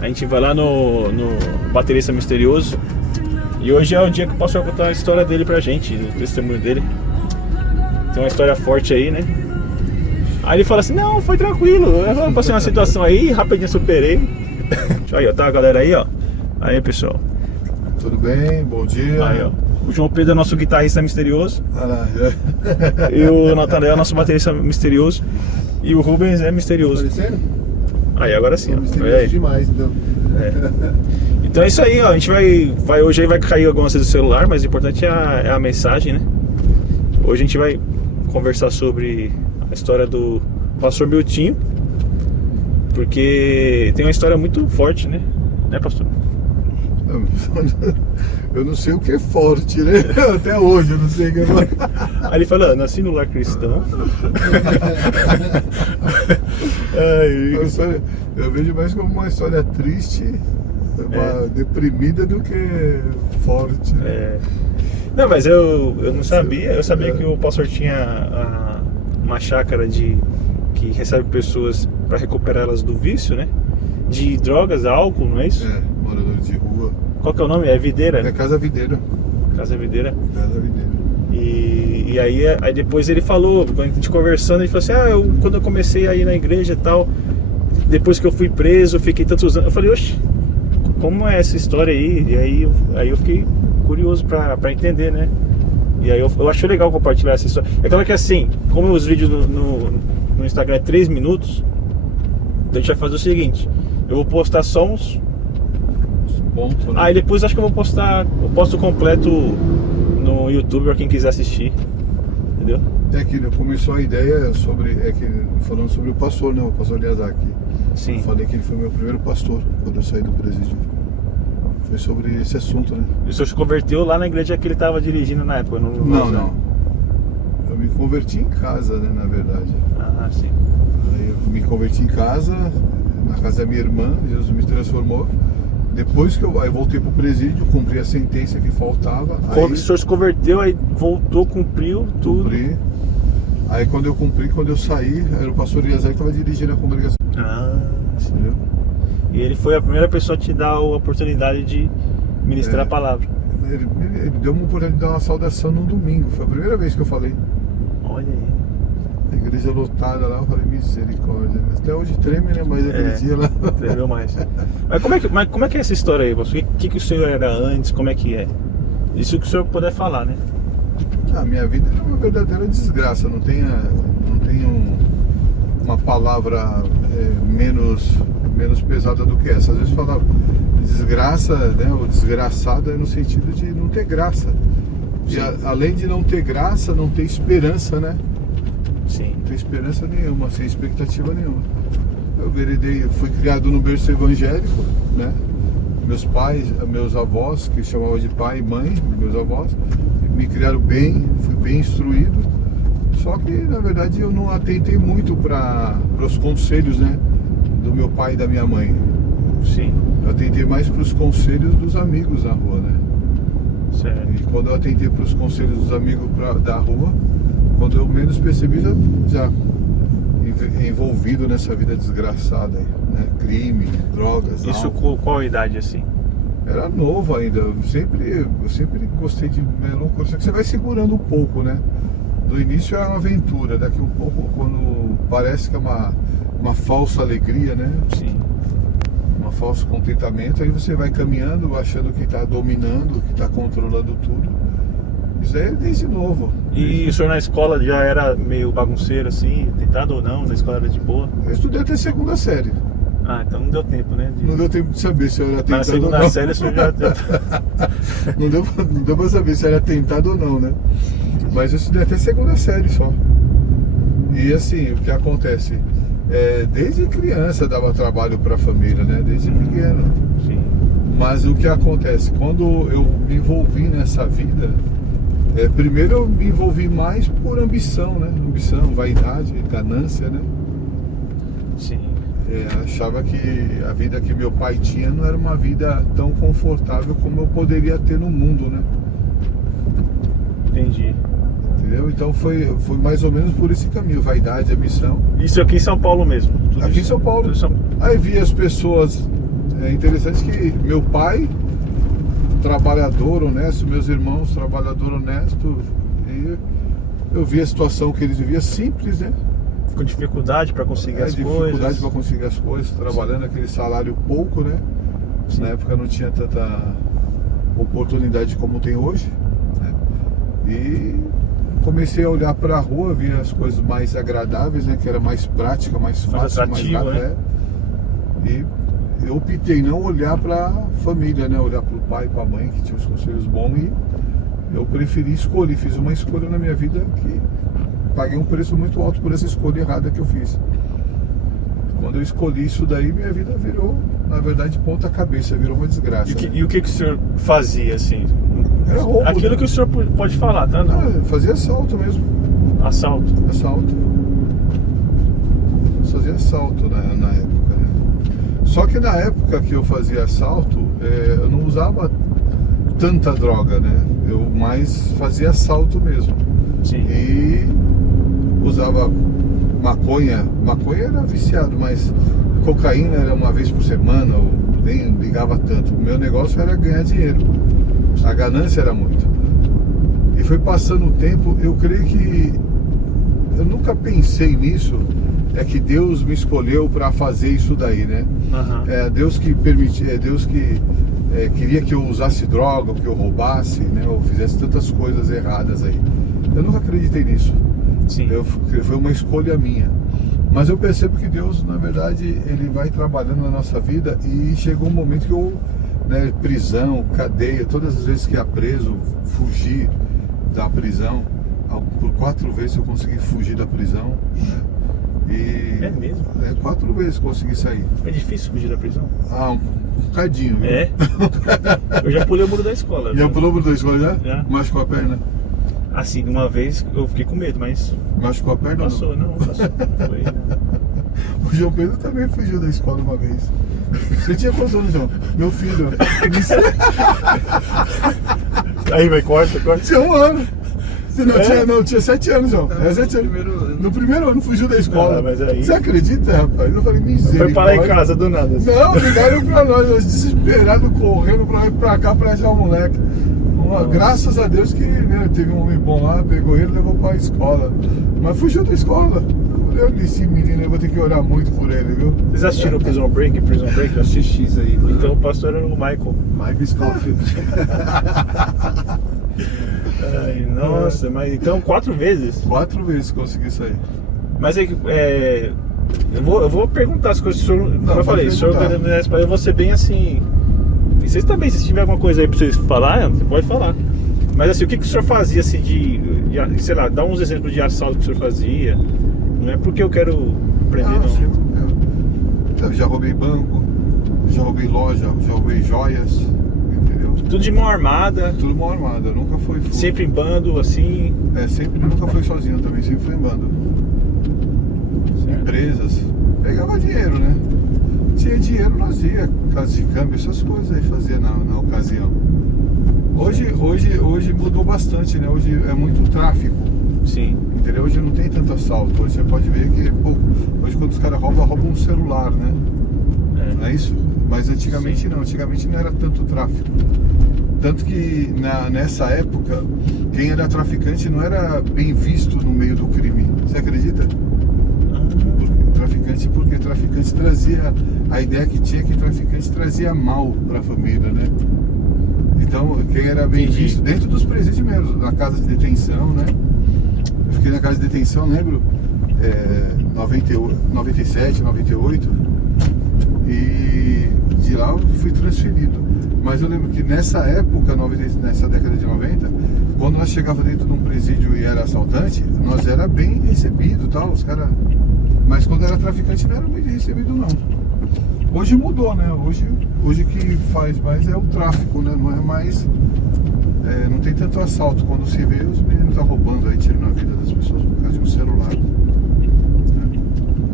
A gente vai lá no Baterista Misterioso. E hoje é o dia que o pastor vai contar a história dele pra gente, o testemunho dele. Tem uma história forte aí, né? Aí ele fala assim, não, foi tranquilo, eu passei uma situação aí, rapidinho superei. Aí, ó, tá a galera aí, ó. Aí, pessoal. Tudo bem? Bom dia. Aí, ó. O João Pedro é nosso guitarrista misterioso. Já. E o Natanael é nosso baterista misterioso. E o Rubens é misterioso. Parecendo? Aí, agora sim, ó. Misterioso demais, então. Então é isso aí, ó. A gente vai hoje aí vai cair algumas vezes do celular, mas o importante é a mensagem, né? Hoje a gente vai conversar sobre a história do pastor Miltinho, porque tem uma história muito forte, né? Né, pastor? Eu não sei o que é forte, né? Até hoje eu não sei o que é forte. Aí ele fala, nasci no lar cristão. Eu vejo mais como uma história triste, deprimida do que forte. Né? Não, mas eu não sabia. Eu sabia que o pastor tinha uma chácara que recebe pessoas para recuperá-las do vício, né? De drogas, álcool, não é isso? Morador de rua. Qual que é o nome? É Videira? É Casa Videira. Casa Videira. Casa Videira. E aí depois ele falou, quando a gente conversando, ele falou assim, quando eu comecei a ir na igreja e tal, depois que eu fui preso, eu fiquei tantos anos. Eu falei, oxe, como é essa história aí? E aí eu fiquei curioso pra entender, né? E aí eu achei legal compartilhar essa história. É claro que assim, como os vídeos no Instagram é 3 minutos, então a gente vai fazer o seguinte, eu vou postar só uns pontos, né? Aí depois acho que eu posto completo no YouTube pra quem quiser assistir. Entendeu? É que começou a ideia falando sobre o pastor, né? O pastor Eliasaki. Sim. Eu falei que ele foi meu primeiro pastor quando eu saí do presídio. Foi sobre esse assunto, né? E o senhor se converteu lá na igreja que ele estava dirigindo na época? Não. Eu me converti em casa, né? Na verdade. Ah, sim. Aí eu me converti em casa, na casa da minha irmã, Jesus me transformou. Depois que eu voltei pro presídio, cumpri a sentença que faltava. Quando o senhor se converteu, aí voltou, cumpriu tudo. Cumpri. Aí quando eu saí, era o pastor Eliasaki que estava dirigindo a congregação. Entendeu? E ele foi a primeira pessoa a te dar a oportunidade de ministrar a palavra. Ele deu uma oportunidade de dar uma saudação num domingo. Foi a primeira vez que eu falei. Olha aí. A igreja lotada lá, eu falei, misericórdia. Até hoje treme, né? Mas aquele dia lá. Tremeu mais. Mas como é que é essa história aí, pastor? O que o senhor era antes? Como é que é? Isso que o senhor puder falar, né? A minha vida é uma verdadeira desgraça. Não tem uma palavra menos pesada do que essa. Às vezes fala desgraça, né? Ou desgraçado é no sentido de não ter graça. E além de não ter graça, não ter esperança, né? Sim. Não tem esperança nenhuma, sem expectativa nenhuma. Eu fui criado no berço evangélico, né? Meus avós, que chamavam de pai e mãe, meus avós, me criaram bem, fui bem instruído. Só que, na verdade, eu não atentei muito para os conselhos, né? Do meu pai e da minha mãe. Sim. Eu atentei mais para os conselhos dos amigos na rua, né? Certo. E quando eu atentei para os conselhos dos amigos da rua, quando eu menos percebi, já envolvido nessa vida desgraçada, né? Crime, drogas. Isso com qual idade assim? Era novo ainda, eu sempre gostei de loucura, só que você vai segurando um pouco, né? No início é uma aventura, daqui um pouco, quando parece que é uma falsa alegria, né? Sim. Uma falso contentamento, aí você vai caminhando, achando que está dominando, que está controlando tudo. Isso aí é desde novo. E o senhor na escola já era meio bagunceiro assim, tentado ou não? Na escola era de boa? Eu estudei até segunda série. Ah, então não deu tempo, né? Não deu tempo de saber se eu era tentado ou não. Na segunda série o senhor já... não deu pra saber se era tentado ou não, né? Mas eu estudei até segunda série só. E assim, o que acontece? Desde criança dava trabalho pra família, né? Desde pequeno. Sim. Mas o que acontece? Quando eu me envolvi nessa vida, primeiro eu me envolvi mais por ambição, né? Ambição, vaidade, ganância, né? Sim. Achava que a vida que meu pai tinha não era uma vida tão confortável como eu poderia ter no mundo, né? Entendi. Entendeu? Então foi mais ou menos por esse caminho, vaidade, ambição. Isso aqui em São Paulo mesmo? Aqui em São Paulo. Aí vi as pessoas é interessante que meu pai, trabalhador honesto, meus irmãos, trabalhador honesto, e eu vi a situação que eles viviam simples, né? Com dificuldade para conseguir as dificuldade coisas. para conseguir as coisas, trabalhando aquele salário pouco, né? Sim. Na época não tinha tanta oportunidade como tem hoje, né? E comecei a olhar para a rua, vi as coisas mais agradáveis, né? Que era mais prática, mais fácil, atrativo, mais rápido, né? E eu optei não olhar para a família, né? Olhar para o pai, para a mãe, que tinha os conselhos bons, e eu preferi escolher, fiz uma escolha na minha vida que paguei um preço muito alto por essa escolha errada que eu fiz. Quando eu escolhi isso daí, minha vida virou, na verdade, ponta cabeça, virou uma desgraça. E o que o senhor fazia, assim? Era roubo, Aquilo né? que o senhor pode falar, tá? Não. Eu fazia assalto mesmo. Assalto. Assalto. Eu fazia assalto na época, né? Só que na época que eu fazia assalto, eu não usava tanta droga, né? Eu mais fazia assalto mesmo. Sim. E usava maconha. Maconha era viciado, mas cocaína era uma vez por semana, eu nem ligava tanto. O meu negócio era ganhar dinheiro. A ganância era muito. E foi passando o tempo, eu creio que eu nunca pensei nisso, é que Deus me escolheu para fazer isso daí, né? Uhum. É Deus que permitia, é Deus que queria que eu usasse droga, que eu roubasse, né? Ou fizesse tantas coisas erradas aí. Eu nunca acreditei nisso. Sim. Foi uma escolha minha. Mas eu percebo que Deus, na verdade, Ele vai trabalhando na nossa vida, e chegou um momento que eu, né, prisão, cadeia, todas as vezes que ia preso, fugi da prisão. Por 4 vezes eu consegui fugir da prisão, né? E É mesmo? 4 vezes consegui sair. É difícil fugir da prisão? Um bocadinho, viu? É? Eu já pulei o muro da escola. Já viu? pulou por 2 escolas, já? Já. Machucou a perna? Assim, uma vez eu fiquei com medo, mas Machucou a perna? ou passou, não, passou. Foi, O João Pedro também fugiu da escola uma vez. Você tinha quantos anos, João? Meu filho. Aí, vai, corta. Tinha 1 ano. Você não, É? tinha 7 anos, João. É 7 anos. No primeiro ano fugiu da escola. Ah, mas aí- Você acredita, rapaz? Eu falei, misericórdia. Foi parar em casa do nada. assim. Não, ligaram pra nós desesperados, correndo pra lá e pra cá pra achar o moleque. Graças a Deus que, né, teve um homem bom lá, pegou ele e levou pra escola. Mas fugiu da escola. Eu disse, menino, eu vou ter que orar muito por ele, viu? Vocês assistiram o Prison Break? Prison Break? Eu assisti. X aí, mano. Então o pastor era o Michael. Michael Scofield. Ai, nossa, mas então 4 vezes. 4 vezes consegui sair. Mas eu vou perguntar as coisas, senhor, como eu pode falei, o senhor perguntar. eu vou ser bem assim. E vocês também, se tiver alguma coisa aí pra vocês falar, você pode falar. Mas assim, o que o senhor fazia assim sei lá, dá uns exemplos de assalto que o senhor fazia. Não é porque eu quero aprender, não. Sim. Eu já roubei banco, já roubei loja, já roubei joias, entendeu? Tudo de mão armada, Tudo mão armada, nunca foi furto. sempre em bando, assim. Sempre nunca foi sozinho também, sempre foi em bando. Empresas, pegava dinheiro, né? Tinha dinheiro, nós ia, casa de câmbio, essas coisas aí fazia na ocasião. Hoje mudou bastante, né? Hoje é muito tráfico, Sim. entendeu? Hoje não tem tanto assalto, hoje você pode ver que é pouco. Hoje quando os caras roubam um celular, né? Não é isso? Mas antigamente não, antigamente não era tanto tráfico. Tanto que nessa época, quem era traficante não era bem visto no meio do crime. Você acredita? Porque traficante trazia, a ideia que tinha que traficante trazia mal para a família, né? Então, quem era bem Entendi. visto dentro dos presídios mesmo, na casa de detenção, né? Eu fiquei na casa de detenção, lembro, 97, 98, e de lá eu fui transferido. Mas eu lembro que nessa época, nessa década de 90, quando nós chegava dentro de um presídio e era assaltante, nós era bem recebido, tal, os caras. Mas quando era traficante não era bem recebido, não. Hoje mudou, né? Hoje que faz mais é o tráfico, né? Não é mais. Não tem tanto assalto. Quando se vê, os meninos estão roubando aí, tirando a vida das pessoas por causa de um celular.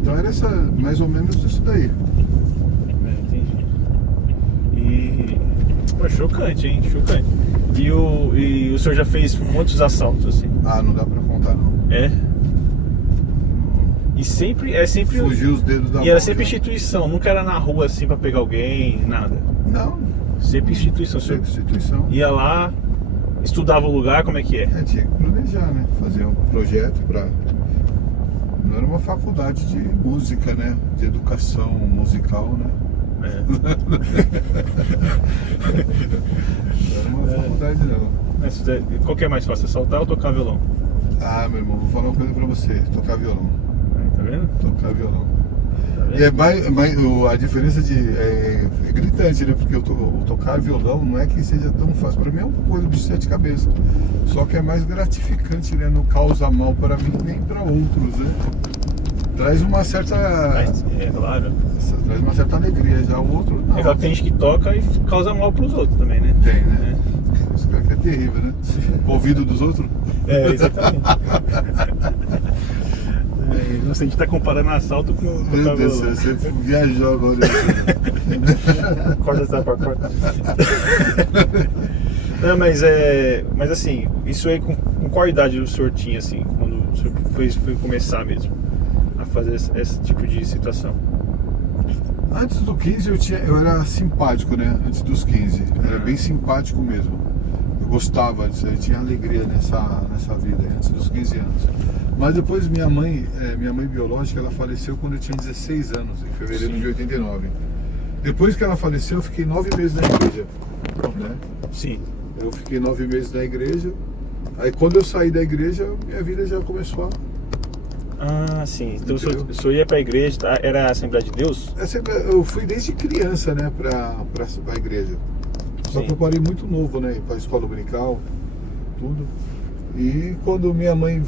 Então era mais ou menos isso daí. Entendi. E. Pô, chocante, hein? Chocante. E o senhor já fez muitos assaltos, assim? Ah, não dá pra contar, não. É? E sempre, é sempre... Fugiu os dedos da mão. E era sempre já. instituição, nunca era na rua assim pra pegar alguém, nada. Não, Sempre instituição. sempre instituição. Ia lá, estudava o lugar, como é que é? É, tinha que planejar, né? Fazer um projeto para. Não era uma faculdade de música, né? De educação musical, né? É. Não era uma faculdade, não. Mas, qual que é mais fácil, saltar ou tocar violão? Ah, meu irmão, vou falar uma coisa pra você: tocar violão. Tá vendo? Tocar violão. Tá vendo? E a diferença é gritante, né? Porque o tocar violão não é que seja tão fácil. Para mim é uma coisa de 7 cabeças. Só que é mais gratificante, né? Não causa mal para mim nem para outros, né? Traz uma certa. Mas, é claro. Traz uma certa alegria. Já o outro. Não. É claro que tem gente que toca e causa mal pros outros também, né? Tem, né? Isso que é terrível, né? O ouvido dos outros. É, exatamente. Não sei, a gente tá comparando assalto com Meu tocar Deus, violão. você viajou agora. Corta essa pra cortar. Não, mas assim, isso aí com qual idade o senhor tinha, assim, quando o senhor foi começar mesmo a fazer esse tipo de situação? Antes do 15 eu era simpático, né? Antes dos 15. Era bem simpático mesmo. Eu gostava disso, eu tinha alegria nessa vida, antes dos 15 anos. Mas depois minha mãe biológica, ela faleceu quando eu tinha 16 anos, em fevereiro de 89. Depois que ela faleceu, eu fiquei 9 meses na igreja, né? Sim. Eu fiquei 9 meses na igreja. Aí quando eu saí da igreja, minha vida já começou a... Ah, sim. Então o senhor ia pra igreja, tá? Era a Assembleia de Deus? Eu fui desde criança, né, pra igreja. Só que eu parei muito novo, né, pra escola dominical, tudo. E quando minha mãe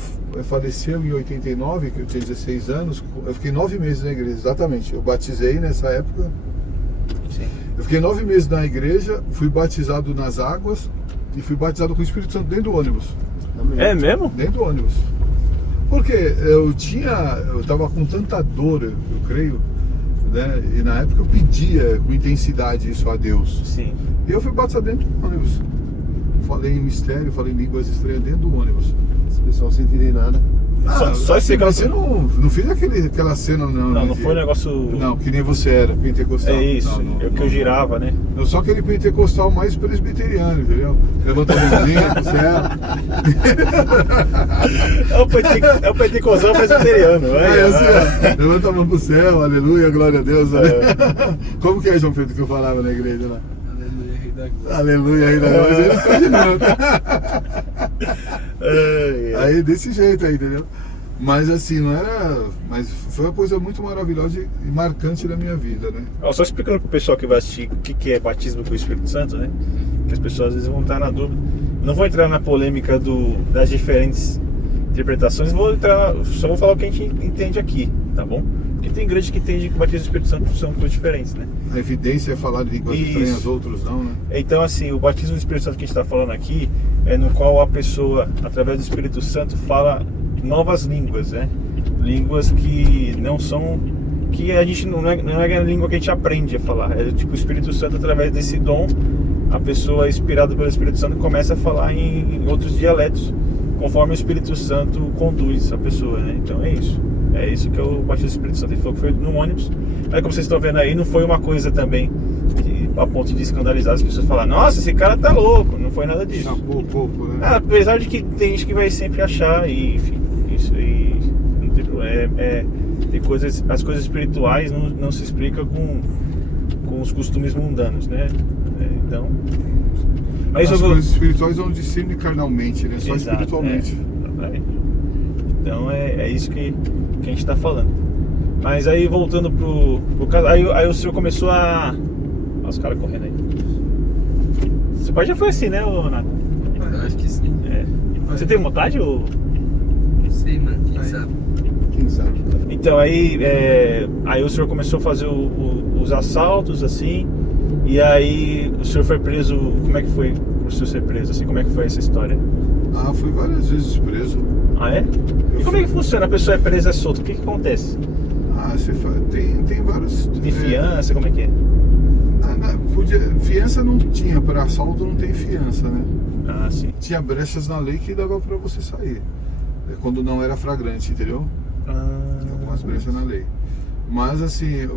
faleceu em 89, que eu tinha 16 anos, eu fiquei 9 meses na igreja, exatamente. Eu batizei nessa época. Sim. Eu fiquei 9 meses na igreja, fui batizado nas águas e fui batizado com o Espírito Santo dentro do ônibus. É mesmo? Dentro do ônibus. Porque eu tava com tanta dor, eu creio, né? E na época eu pedia com intensidade isso a Deus. Sim. E eu fui batizado dentro do ônibus. Falei em mistério, falei em línguas estranhas dentro do ônibus. Esse pessoal sem entender nada. Só esse assim, negócio- você não fiz aquela cena, não. Não foi um negócio... Não, que nem você era, pentecostal. É isso, que eu girava, né? Eu só aquele pentecostal mais presbiteriano, entendeu? Levanta a mãozinha pro céu. É o pentecostal presbiteriano. É assim, ó. Levanta a mão pro céu, aleluia, glória a Deus. Como que é, João Pedro, que eu falava na igreja lá? Aleluia, rei da glória. Aleluia, ainda não, mas ele não faz de novo. Aí desse jeito aí, entendeu? Mas assim, não era. Mas foi uma coisa muito maravilhosa e marcante da minha vida, né? Ó, só explicando pro pessoal que vai assistir o que é batismo com o Espírito Santo, né? Que as pessoas às vezes vão estar na dúvida. Não vou entrar na polêmica das diferentes interpretações, só vou falar o que a gente entende aqui, tá bom? Porque tem igreja que entende que o batismo do Espírito Santo são coisas diferentes, né? A evidência é falar de línguas Isso. estranhas, outros não, né? Então, assim, o batismo do Espírito Santo que a gente está falando aqui é no qual a pessoa, através do Espírito Santo, fala novas línguas, né? Línguas que não são... que a gente não é a língua que a gente aprende a falar. É tipo o Espírito Santo, através desse dom, a pessoa inspirada pelo Espírito Santo começa a falar em outros dialetos, conforme o Espírito Santo conduz a pessoa, né? Então é isso. É isso que é o batismo do Espírito Santo. Ele falou que foi no ônibus. Aí, como vocês estão vendo aí, não foi uma coisa também a ponto de escandalizar as pessoas, falar, nossa, esse cara tá louco. Não foi nada disso. Chapou o coco, né? Apesar de que tem gente que vai sempre achar, e enfim, isso aí não tem problema. Tem coisas, as coisas espirituais não se explicam com os costumes mundanos, né? Então. Mas As coisas espirituais não discernem carnalmente, né? Só Exato, espiritualmente. exatamente. Então é isso que a gente está falando. Mas aí voltando pro caso, aí o senhor começou a... Olha os caras correndo aí. Seu pai já foi assim, né, Renato? Eu acho que sim. É. Você tem vontade ou... Não sei, mano. Quem sabe? Quem sabe? Então aí o senhor começou a fazer os assaltos assim, e aí o senhor foi preso. Como é que foi o senhor ser preso assim? Como é que foi essa história? Ah, fui várias vezes preso. Ah, é? E como é que funciona? A pessoa é presa, é solta, o que acontece? Ah, tem vários... De fiança, como é que é? Fiança não tinha, para assalto não tem fiança, né? Ah, sim. Tinha brechas na lei que dava para você sair. Quando não era flagrante, entendeu? Ah, Algumas transparência na lei. Mas assim,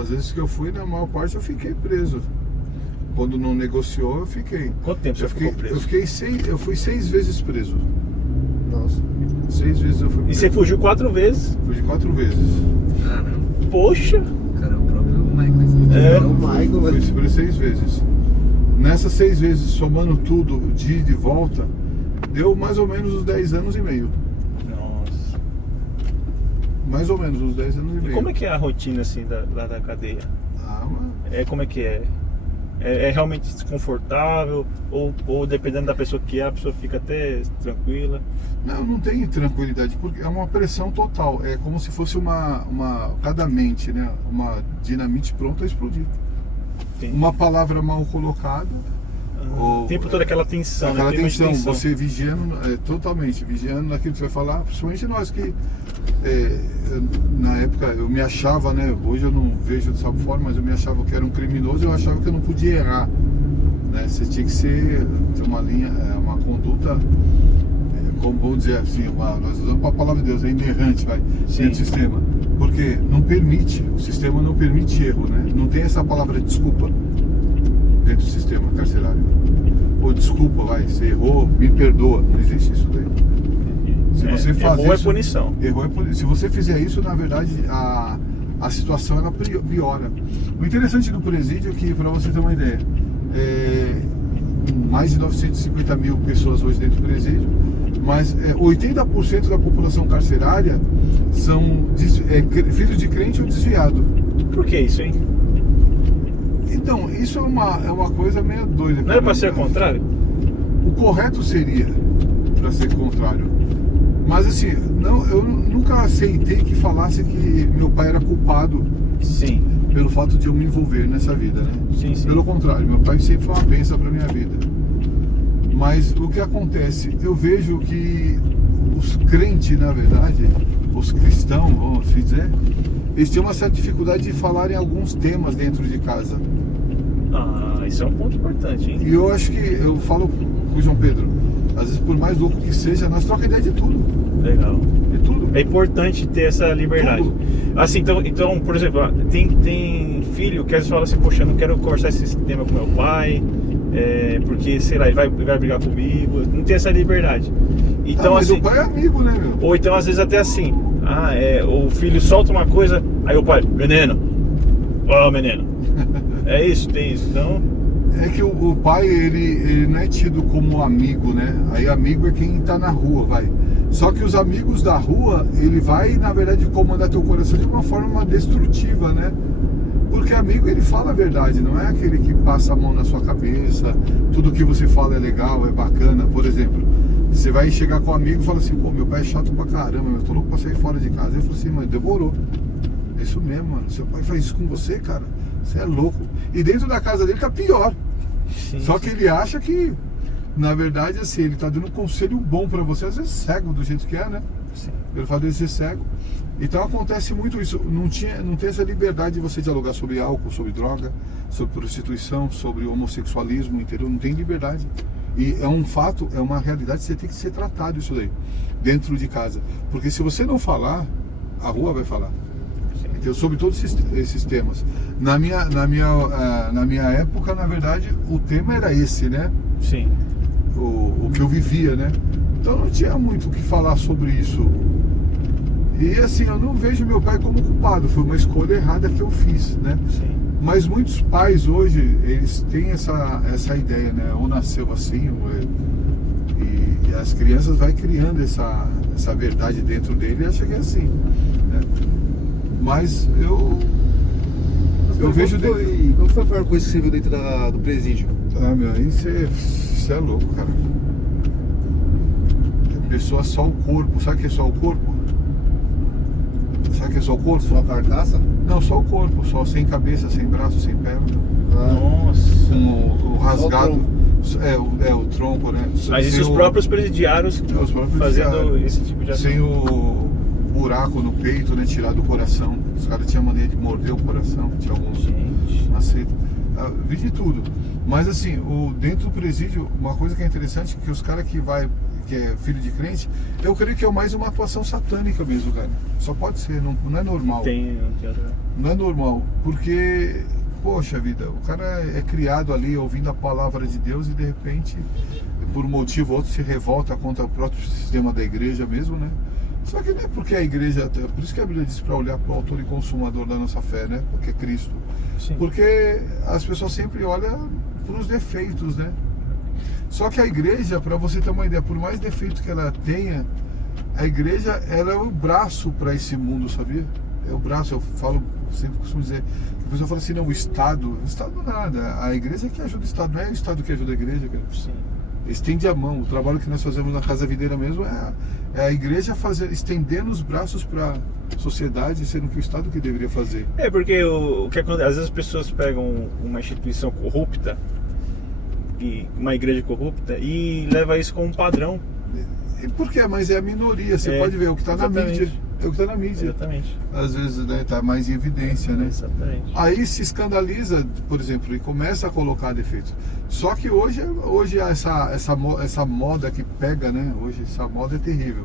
às vezes que eu fui, na maior parte eu fiquei preso. Quando não negociou, eu fiquei. Quanto tempo você ficou preso? Eu fui 6 vezes preso. Nossa. 6 vezes eu fui preso. E você fugiu 4 vezes? Fugi 4 vezes. Caramba. Poxa! O cara é o próprio Michael. É. o Michael, Fui velho. preso 6 vezes. Nessas 6 vezes, somando tudo, de ida e volta, deu mais ou menos uns 10 anos e meio. Nossa. Mais ou menos uns 10 anos e E meio. como é que é a rotina assim lá da cadeia? Mas Como é que é? É realmente desconfortável? Ou dependendo da pessoa que é, a pessoa fica até tranquila? não tem tranquilidade, porque é uma pressão total. É como se fosse cada mente, né? Uma dinamite pronta a explodir. Tem. Uma palavra mal colocada. O tempo toda aquela tensão, Aquela né? Clima de tensão, você vigiando, totalmente, vigiando naquilo que você vai falar, principalmente nós que na época eu me achava, né? Hoje eu não vejo dessa forma, mas eu me achava que era um criminoso, eu achava que eu não podia errar, né? Você tinha que ter uma linha, uma conduta, como vamos dizer assim, nós usamos a palavra de Deus, é inerrante, vai, dentro do sistema, porque não permite, o sistema não permite erro, né? Não tem essa palavra desculpa dentro do sistema carcerário. Ou desculpa, você errou, me perdoa. Não existe isso daí. Se você fazer errou isso, é punição. Errou é punição. Se você fizer isso, na verdade, a situação ela piora. O interessante do presídio é que, para você ter uma ideia, mais de 950 mil pessoas hoje dentro do presídio, mas 80% da população carcerária são filhos de crente ou desviado. Por que isso, hein? Então, isso é uma coisa meio doida. Não é pra ser o contrário? O correto seria para ser o contrário. Mas assim, eu nunca aceitei que falasse que meu pai era culpado. Sim. Pelo fato de eu me envolver nessa vida, né? Sim. Pelo contrário, meu pai sempre foi uma bênção para minha vida. Mas o que acontece? Eu vejo que os crentes, na verdade, os cristãos, vamos assim dizer, eles têm uma certa dificuldade de falar em alguns temas dentro de casa. Isso é um ponto importante, hein? E eu acho que, eu falo com o João Pedro, às vezes por mais louco que seja, nós trocamos ideia de tudo. Legal. De tudo. É importante ter essa liberdade. Tudo. Assim, então, por exemplo, tem filho que às vezes fala assim, poxa, eu não quero conversar esse tema com meu pai, porque, sei lá, ele vai brigar comigo, não tem essa liberdade. Então, mas assim, o pai é amigo, né, meu? ou então às vezes até assim, o filho solta uma coisa, aí o pai, menino, menino. É isso, tem isso, então... É que o pai, ele não é tido como amigo, né? Aí amigo é quem tá na rua, vai. Só que os amigos da rua, ele vai, na verdade, comandar teu coração de uma forma destrutiva, né? Porque amigo, ele fala a verdade, não é aquele que passa a mão na sua cabeça, tudo que você fala é legal, é bacana. Por exemplo, você vai chegar com um amigo e fala assim, pô, meu pai é chato pra caramba, eu tô louco pra sair fora de casa. Eu falo assim, mano, demorou. É isso mesmo, mano. Seu pai faz isso com você, cara. Você é louco. E dentro da casa dele tá pior. Sim, Só que ele acha que, na verdade, assim, ele tá dando um conselho bom pra você, às vezes cego do jeito que é, né? Sim. Pelo fato de ser cego. Então acontece muito isso. Não tem essa liberdade de você dialogar sobre álcool, sobre droga, sobre prostituição, sobre homossexualismo, entendeu? Não tem liberdade. E é um fato, é uma realidade, você tem que ser tratado isso daí, dentro de casa. Porque se você não falar, a rua vai falar. Entendeu? Sobre todos esses temas. Na minha época, na verdade, o tema era esse, né? Sim. O que eu vivia, né? Então não tinha muito o que falar sobre isso. E assim, eu não vejo meu pai como culpado, foi uma escolha errada que eu fiz, né? Sim. Mas muitos pais hoje, eles têm essa ideia, né? Ou nasceu assim, e as crianças vai criando essa verdade dentro dele e acham que é assim, né? Mas eu vejo... Qual foi a pior coisa que você viu dentro do presídio? Meu, aí você é louco, cara. A pessoa só o corpo, sabe o que é só o corpo? Sabe o que é só o corpo? Só a carcaça? Não, só o corpo, só sem cabeça, sem braço, sem perna. Nossa. Com o rasgado. Só o tronco, né? Mas isso os próprios presidiários os próprios fazendo presidiários. esse tipo de ação. Sem o buraco no peito, né? Tirar do coração. Os caras tinham mania de morder o coração. Tinha alguns Gente. macetes. Vi de tudo. Mas assim, dentro do presídio, uma coisa que é interessante é que os caras que que é filho de crente, eu creio que é mais uma atuação satânica mesmo, cara. Só pode ser, não é normal. Não é normal, porque, poxa vida, o cara é criado ali ouvindo a palavra de Deus e de repente, por um motivo ou outro, se revolta contra o próprio sistema da igreja mesmo, né? Só que não é porque a igreja, por isso que a Bíblia diz para olhar para o autor e consumador da nossa fé, né? Porque é Cristo. Sim. Porque as pessoas sempre olham para os defeitos, né? Só que a igreja, para você ter uma ideia, por mais defeito que ela tenha, a igreja, ela é o braço para esse mundo, sabia? É o braço, eu falo, sempre costumo dizer, a pessoa fala assim, não, o Estado nada, a igreja que ajuda o Estado, não é o Estado que ajuda a igreja, cara. Sim. Estende a mão, o trabalho que nós fazemos na Casa Videira mesmo é a igreja estendendo os braços para a sociedade, sendo que o Estado que deveria fazer. Porque o que acontece, às vezes as pessoas pegam uma instituição corrupta, uma igreja corrupta, e leva isso como um padrão. Por quê? Mas é a minoria, você pode ver, é o que está na mídia. É o que está na mídia. Exatamente. Às vezes está mais em evidência, né? Exatamente. Aí se escandaliza, por exemplo, e começa a colocar defeitos. Só que hoje essa moda que pega, né? Hoje essa moda é terrível.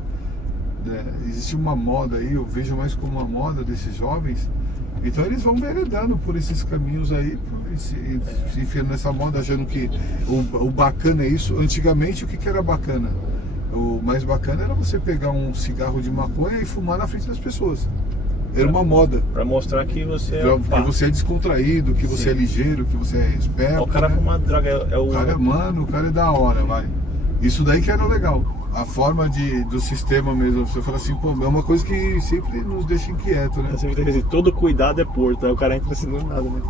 Né? Existe uma moda aí, eu vejo mais como uma moda desses jovens. Então eles vão veredando por esses caminhos aí, se enfiando nessa moda, achando que o bacana é isso. Antigamente o que era bacana? O mais bacana era você pegar um cigarro de maconha e fumar na frente das pessoas. Era uma moda. Pra mostrar que você que você é descontraído, que você é ligeiro, que você é esperto. O cara fumar droga o cara é da hora, vai. Isso daí que era legal. A forma do sistema mesmo. Você fala assim, pô, é uma coisa que sempre nos deixa inquieto, né? Você tem que dizer, todo cuidado é porto. Aí o cara entra assim do nada, né?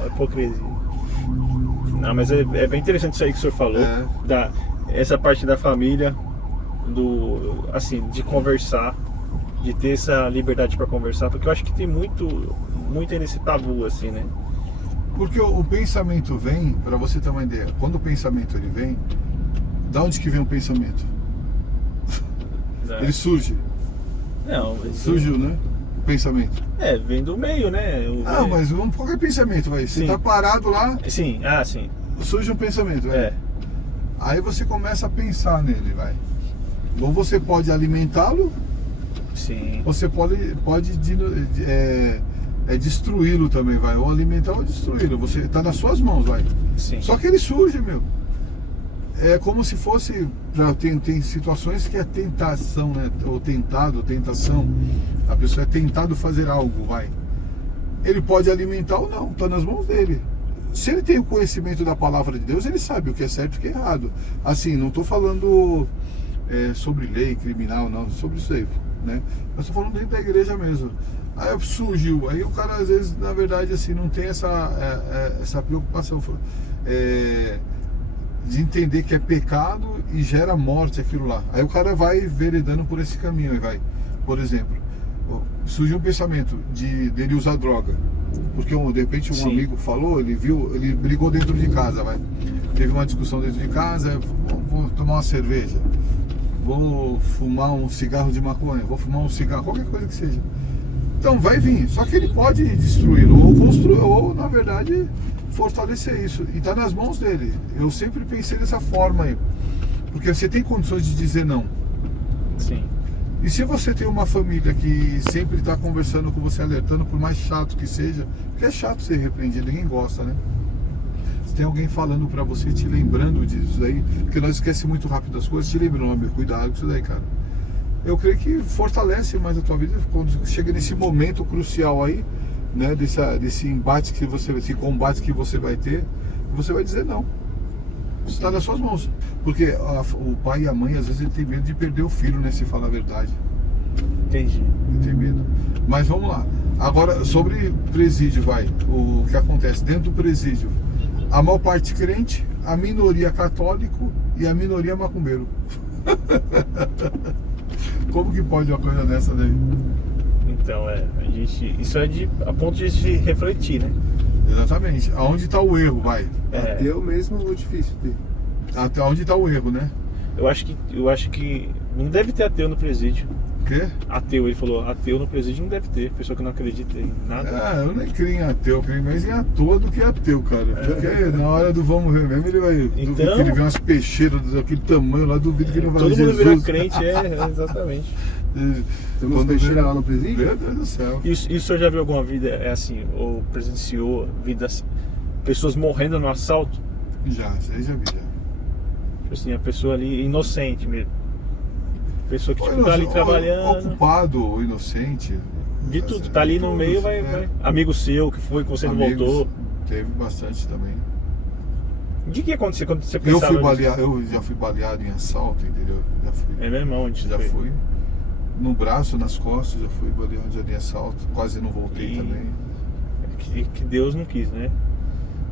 É hipocrisia. Não, mas é bem interessante isso aí que o senhor falou. Essa parte da família, de conversar, de ter essa liberdade para conversar, porque eu acho que tem muito nesse tabu, assim, né? Porque o pensamento vem, para você ter uma ideia, quando o pensamento ele vem, da onde que vem o pensamento? Ele surge. Não, surgiu, né? O pensamento. Vem do meio, né? Mas qualquer pensamento, vai. Você tá parado lá. Sim, sim. Surge um pensamento, vai. Aí você começa a pensar nele, vai. Ou você pode alimentá-lo, sim. Você pode destruí-lo também, vai. Ou alimentar ou destruí-lo. Você tá nas suas mãos, vai. Sim. Só que ele surge, meu. É como se fosse. Tem situações que é tentação, né? Ou tentação. A pessoa é tentado fazer algo, vai. Ele pode alimentar ou não, tá nas mãos dele. Se ele tem o conhecimento da palavra de Deus, ele sabe o que é certo e o que é errado. Assim, não estou falando sobre lei criminal, não, sobre isso aí, né? Mas estou falando dentro da igreja mesmo. Aí surgiu, aí o cara às vezes, na verdade, assim, não tem essa preocupação de entender que é pecado e gera morte aquilo lá. Aí o cara vai veredando por esse caminho, aí vai. Por exemplo, surgiu um pensamento dele usar droga. Porque de repente um amigo falou, ele brigou dentro de casa, vai. Teve uma discussão dentro de casa, vou tomar uma cerveja, vou fumar um cigarro de maconha, vou fumar um cigarro, qualquer coisa que seja. Então vai vir, só que ele pode destruir ou construir, ou na verdade fortalecer isso. E está nas mãos dele. Eu sempre pensei dessa forma aí. Porque você tem condições de dizer não. Sim. E se você tem uma família que sempre está conversando com você, alertando, por mais chato que seja, porque é chato ser repreendido, ninguém gosta, né? Se tem alguém falando para você, te lembrando disso daí, porque nós esquecemos muito rápido das coisas, te lembrando, meu, cuidado com isso daí, cara. Eu creio que fortalece mais a tua vida quando chega nesse momento crucial aí, né? Desse embate que esse combate que você vai ter, você vai dizer não. Está nas suas mãos. Porque o pai e a mãe, às vezes, ele tem medo de perder o filho, né? Se falar a verdade. Entendi. Ele tem medo. Mas vamos lá. Agora, sobre presídio, vai. O que acontece dentro do presídio. A maior parte crente, a minoria católico e a minoria macumbeiro. Como que pode uma coisa dessa daí? Então, isso é a ponto de se refletir, né? Exatamente. Aonde está o erro, vai? Ateu mesmo ou difícil ter? Até onde está o erro, né? Eu acho que não deve ter ateu no presídio. Quê? Ateu, ele falou, ateu no presídio não deve ter, pessoa que não acredita em nada. Ah, eu nem creio em ateu, eu creio mais em ator do que ateu, cara. Porque na hora do vamos ver mesmo, ele vai. Então- Duvido que ele vê umas peixeiras daquele tamanho lá, duvido que ele não vai Todo ver mundo vira Jesus. crente, exatamente. Tem umas peixeiras lá no presídio? Meu Deus do céu. Isso o senhor já viu alguma vida, assim, ou presenciou vidas, pessoas morrendo no assalto? Já, isso aí já vi, já. Tipo assim, a pessoa ali inocente mesmo. Pessoa que Ou tipo, tá ali ou trabalhando, ocupado ou inocente. de tudo, tá ali no Todos, meio, vai. Amigo seu que foi, que você não Amigos, voltou. Teve bastante também. O que aconteceu quando você Eu pensava fui nisso? baleado, eu já fui baleado em assalto, entendeu? Já fui. É mesmo, onde Já foi? fui. No braço, nas costas, já fui baleado já em assalto. Quase não voltei E- também. Que Deus não quis, né?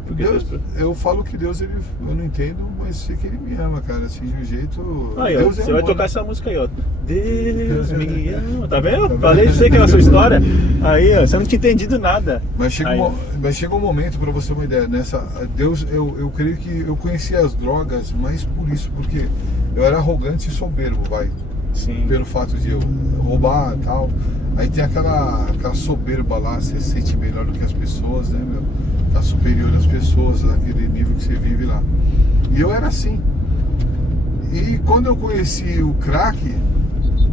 Porque Deus, Deus... eu falo que Deus, ele, eu não entendo, mas sei que ele me ama, cara, assim, de um jeito. Aí, ó, Deus você é vai amor, tocar né? essa música aí, ó. Deus me ama. Tá vendo? Falei pra você que era a sua história. Aí, ó, você não tinha entendido nada. Mas chega, Aí, mas chega um momento, pra você ter uma ideia, nessa. Deus, eu creio que eu conhecia as drogas mais por isso, porque eu era arrogante e soberbo, vai. Sim. Pelo fato de eu roubar e tal. Aí tem aquela soberba lá, você se sente melhor do que as pessoas, né, meu? Tá superior às pessoas, naquele nível que você vive lá. E eu era assim. E quando eu conheci o crack,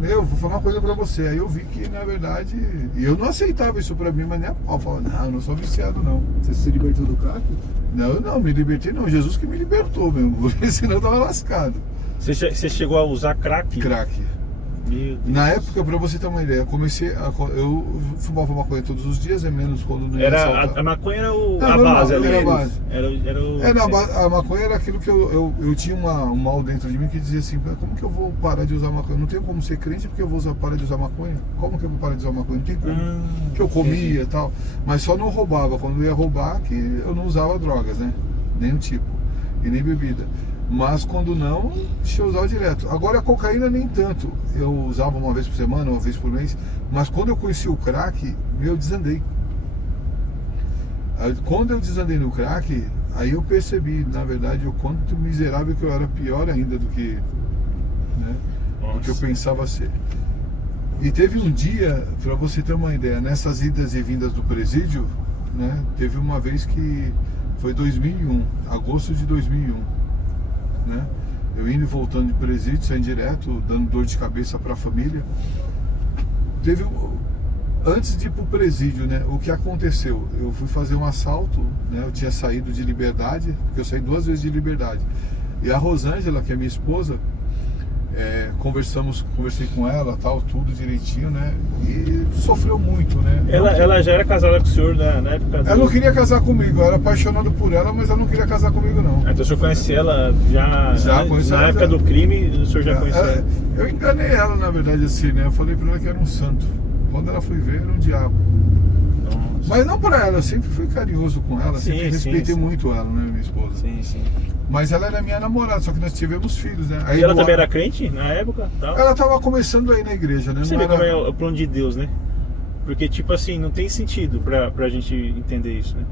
eu vou falar uma coisa pra você. Aí eu vi que, na verdade, e eu não aceitava isso pra mim, mas nem a pau. Eu falava, não, eu não sou viciado, não. Você se libertou do crack? Não, me libertei não. Jesus que me libertou mesmo, porque senão eu tava lascado. Você chegou a usar crack? Crack. Meu Deus. Na época, pra você ter uma ideia, eu fumava maconha todos os dias, é menos quando não ia Era, assaltar. a maconha era Não, a normal, base ali. era a base. Era o... A maconha era aquilo que eu tinha um mal dentro de mim que dizia assim, como que eu vou parar de usar maconha? Não tenho como ser crente porque eu vou parar de usar maconha. Como que eu vou parar de usar maconha? Não tem como. Que eu comia e tal. Mas só não roubava. Quando eu ia roubar, que eu não usava drogas, né? Nem o tipo. E nem bebida. Mas quando não, eu usava direto. Agora a cocaína nem tanto. Eu usava uma vez por semana, uma vez por mês. Mas quando eu conheci o crack, eu desandei. Quando eu desandei no crack, aí eu percebi, na verdade, o quanto miserável que eu era, pior ainda do que, né, do que eu pensava ser. E teve um dia, para você ter uma ideia, nessas idas e vindas do presídio, né, teve uma vez que foi 2001, agosto de 2001. Né? Eu indo e voltando de presídio, saindo direto, dando dor de cabeça para a família. Antes de ir pro presídio, né? O que aconteceu? Eu fui fazer um assalto, né? Eu tinha saído de Liberdade, porque eu saí 2 vezes de Liberdade. E a Rosângela, que é minha esposa, conversei com ela, tal, tudo direitinho, né? E sofreu muito, né? Ela já era casada com o senhor na época do... Ela não queria casar comigo, eu era apaixonado por ela, mas ela não queria casar comigo, não. Então o senhor conhece ela já conheci na ela, época já. do crime, o senhor já conhecia ela? Eu enganei ela, na verdade, assim, né? Eu falei pra ela que era um santo. Quando ela foi ver, era um diabo. Nossa. Mas não pra ela, eu sempre fui carinhoso com ela, Sim, sempre sim, respeitei sim. muito ela, né, minha esposa. Sim, sim. Mas ela era minha namorada, só que nós tivemos filhos, né? Aí E ela no- também era crente na época? Tal? Ela tava começando aí na igreja, né? Você Não vê era- como é o plano de Deus, né? Porque, tipo assim, não tem sentido pra gente entender isso, né?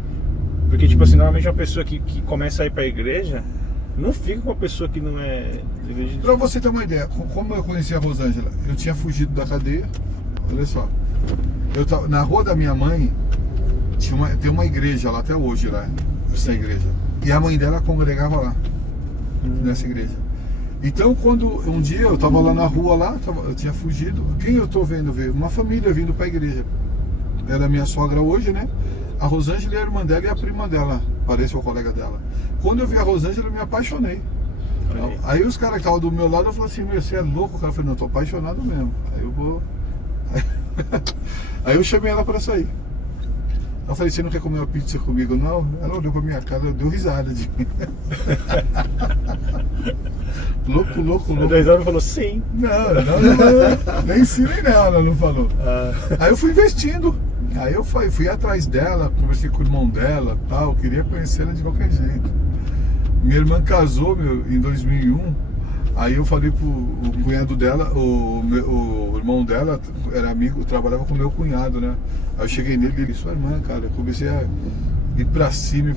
Porque, tipo assim, normalmente uma pessoa que começa a ir pra igreja não fica com uma pessoa que não é da igreja de Pra você ter uma ideia, como eu conheci a Rosângela, eu tinha fugido da cadeia, olha só. Eu tava, na rua da minha mãe, tem uma igreja lá até hoje, lá, essa igreja. E a mãe dela congregava lá, nessa igreja. Então, quando um dia eu tava lá na rua, eu tinha fugido, quem eu tô vendo ver? Uma família vindo pra igreja. Ela é minha sogra hoje, né? A Rosângela é a irmã dela e a prima dela, parece o colega dela. Quando eu vi a Rosângela, eu me apaixonei. Aí. Aí os caras que estavam do meu lado, eu falei assim, meu, você é louco? O cara falou, não, eu tô apaixonado mesmo. Aí eu vou... Aí eu chamei ela pra sair. Eu falei, você não quer comer uma pizza comigo, não? Ela olhou pra minha cara, deu risada de mim. louco. O 10 anos falou sim. Não, nem sim nem não, ela não falou. Ah, Aí eu fui investindo. Aí eu fui atrás dela, conversei com o irmão dela, tal, queria conhecer ela de qualquer jeito. Minha irmã casou, em 2001. Aí eu falei pro cunhado dela, o irmão dela era amigo, trabalhava com o meu cunhado, né? Aí eu cheguei nele e disse, sua irmã, cara, eu comecei a ir pra cima.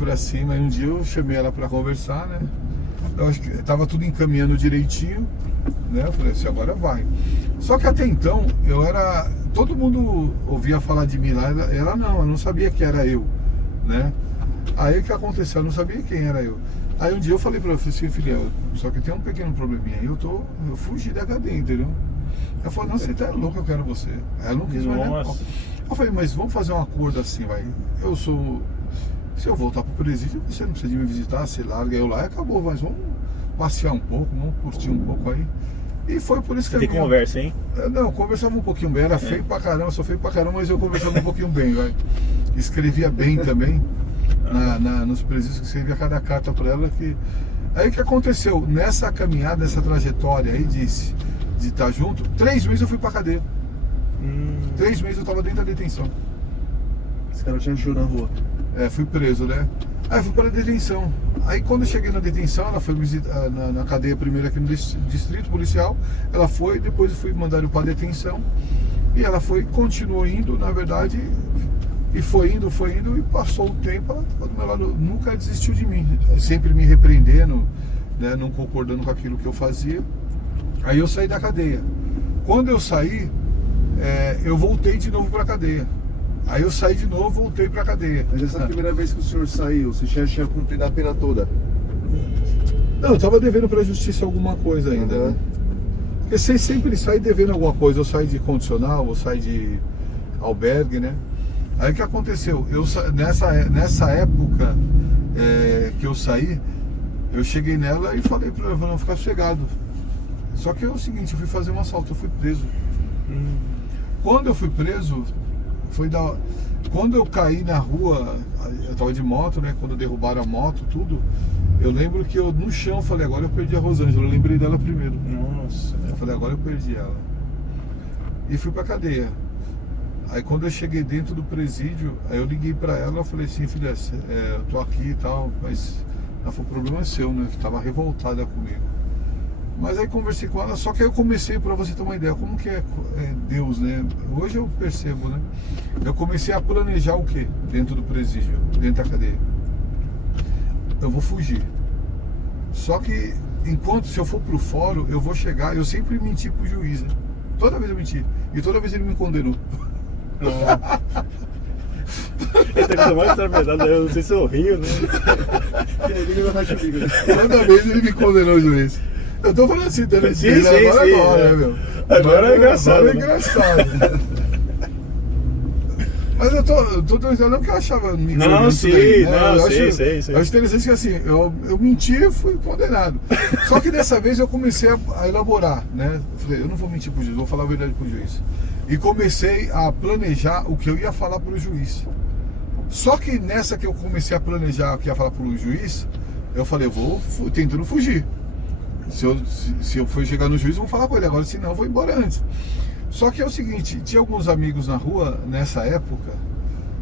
Aí um dia eu chamei ela pra conversar, né? Eu acho que estava tudo encaminhando direitinho, né? Eu falei assim, agora vai. Só que até então, todo mundo ouvia falar de mim lá, ela não, eu não sabia que era eu, né? Aí o que aconteceu? Eu não sabia quem era eu. Aí um dia eu falei pra ela, assim, filha, só que tem um pequeno probleminha aí, eu fugi da cadeia, entendeu? Ela falou, não, você tá louco, eu quero você. Ela não quis mais nada. Eu falei, mas vamos fazer um acordo assim, vai. Se eu voltar pro presídio, você não precisa de me visitar, você larga eu lá e acabou, mas vamos passear um pouco, vamos curtir um pouco aí. E foi por isso que Tem conversa, hein? Não, conversava um pouquinho bem, era feio pra caramba, sou feio pra caramba, mas eu conversava um pouquinho bem, vai. Escrevia bem também, nos presídios, que escrevia cada carta pra ela. Aí o que aconteceu? Nessa caminhada, nessa trajetória aí de estar junto, 3 meses eu fui pra cadeia. 3 meses eu tava dentro da detenção. Esse cara te achou na rua. Fui preso, né? Aí fui para a detenção. Aí quando eu cheguei na detenção, ela foi visitar na cadeia primeiro aqui no distrito policial. Ela foi, depois eu fui mandar para a detenção. E ela continuou indo, na verdade, e foi indo, e passou o tempo, ela estava do meu lado, nunca desistiu de mim. Sempre me repreendendo, né, não concordando com aquilo que eu fazia. Aí eu saí da cadeia. Quando eu saí, eu voltei de novo para a cadeia. Aí eu saí de novo, voltei pra cadeia. Mas essa primeira vez que o senhor saiu, você já tinha cumprido a pena toda? Não, eu tava devendo pra justiça alguma coisa ainda, né? Porque você sempre sai devendo alguma coisa, ou sai de condicional, ou sai de albergue, né? Aí o que aconteceu? Nessa época que eu saí, eu cheguei nela e falei pra ela, não, ficar sossegado. Só que é o seguinte, eu fui fazer um assalto, eu fui preso. Quando eu fui preso, quando eu caí na rua, eu tava de moto, né? Quando derrubaram a moto, tudo, eu lembro que eu no chão falei, agora eu perdi a Rosângela, eu lembrei dela primeiro. Nossa. Eu falei, agora eu perdi ela. E fui pra cadeia. Aí quando eu cheguei dentro do presídio, aí eu liguei pra ela, eu falei assim, filha, eu tô aqui e tal, mas ela falou, o problema é seu, né? Tava revoltada comigo. Mas aí conversei com ela, só que aí eu comecei, pra você ter uma ideia, como que é Deus, né? Hoje eu percebo, né? Eu comecei a planejar o quê? Dentro do presídio, dentro da cadeia. Eu vou fugir. Só que, se eu for pro fórum, eu vou chegar, eu sempre menti pro juiz, né? Toda vez eu menti. E toda vez ele me condenou. Essa coisa mais verdade, eu não sei se eu rio, né? Toda vez ele me condenou, o juiz. Eu tô falando assim, agora, né, meu? Agora é engraçado. Agora é engraçado. Mas eu tô dizendo que eu achava... Não, sim, aí, né? não, sei. Eu acho interessante que assim, eu menti e fui condenado. Só que dessa vez eu comecei a elaborar, né? Falei, eu não vou mentir pro juiz, vou falar a verdade pro juiz. E comecei a planejar o que eu ia falar pro juiz. Só que nessa que eu comecei a planejar o que ia falar pro juiz, eu falei, eu vou tentando fugir. Se eu for chegar no juiz, eu vou falar com ele. Agora, se não, eu vou embora antes. Só que é o seguinte, tinha alguns amigos na rua, nessa época,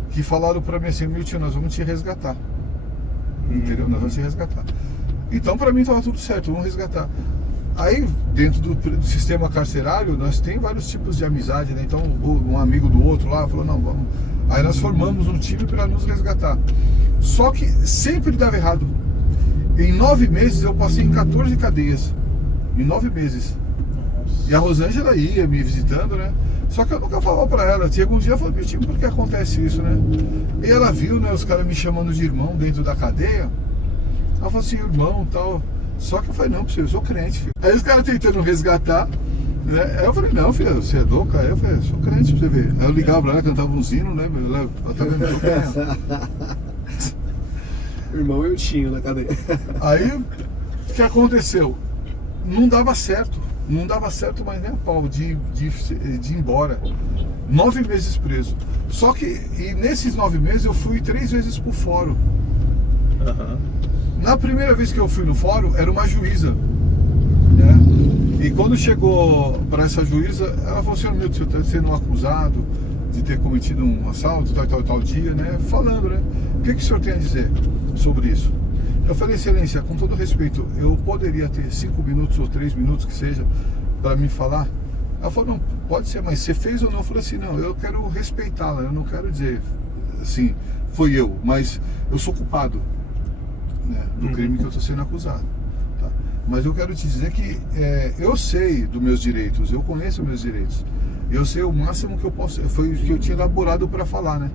que falaram pra mim assim, Milton, nós vamos te resgatar. Entendeu? Nós vamos te resgatar. Então, pra mim, tava tudo certo, vamos resgatar. Aí, dentro do sistema carcerário, nós tem vários tipos de amizade, né? Então, um amigo do outro lá falou, não, vamos. Aí nós formamos um time pra nos resgatar. Só que sempre dava errado. Em 9 meses eu passei em 14 cadeias. Em 9 meses. E a Rosângela ia me visitando, né? Só que eu nunca falava pra ela. Tinha um dia eu falei, tipo, por que acontece isso, né? E ela viu, né, os caras me chamando de irmão dentro da cadeia. Ela falou assim, irmão e tal. Só que eu falei, não, eu sou crente, filho. Aí os caras tentando resgatar, né? Aí eu falei, não, filho, você é louco? Aí eu falei, eu sou crente pra você ver. Aí eu ligava pra ela, cantava um hino, né? Eu tava Irmão eu tinha na cadeia. Aí, o que aconteceu? Não dava certo. Não dava certo mais nem a pau de ir embora. 9 meses preso. Só que, e nesses 9 meses eu fui 3 vezes pro fórum. Na primeira vez que eu fui no fórum, era uma juíza, né? E quando chegou para essa juíza, ela falou assim, Milton, você está sendo acusado de ter cometido um assalto, tal dia, né? Falando, né? O que o senhor tem a dizer sobre isso? Eu falei, excelência, com todo respeito, eu poderia ter 5 minutos ou 3 minutos que seja para me falar? Ela falou, não, pode ser, mas você fez ou não? Eu falei assim, não, eu quero respeitá-la, eu não quero dizer assim, foi eu, mas eu sou culpado, né, do crime que eu estou sendo acusado. Mas eu quero te dizer que eu sei dos meus direitos, eu conheço meus direitos. Eu sei o máximo que eu posso, foi o que eu tinha elaborado para falar, né?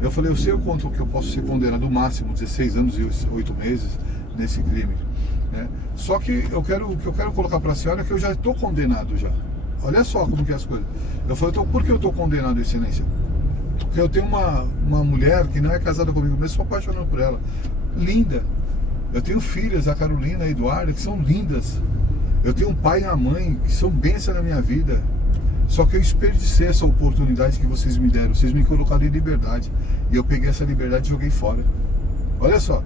Eu falei, eu sei o quanto que eu posso ser condenado, o máximo, 16 anos e 8 meses nesse crime, né? Só que o que eu quero colocar para a senhora é que eu já estou condenado já. Olha só como que é as coisas. Eu falei, por que eu estou condenado, excelência? Porque eu tenho uma mulher que não é casada comigo, mas sou apaixonado por ela. Linda. Eu tenho filhas, a Carolina e a Eduarda, que são lindas. Eu tenho um pai e uma mãe que são bênçãos na minha vida. Só que eu desperdicei essa oportunidade que vocês me deram. Vocês me colocaram em liberdade. E eu peguei essa liberdade e joguei fora. Olha só.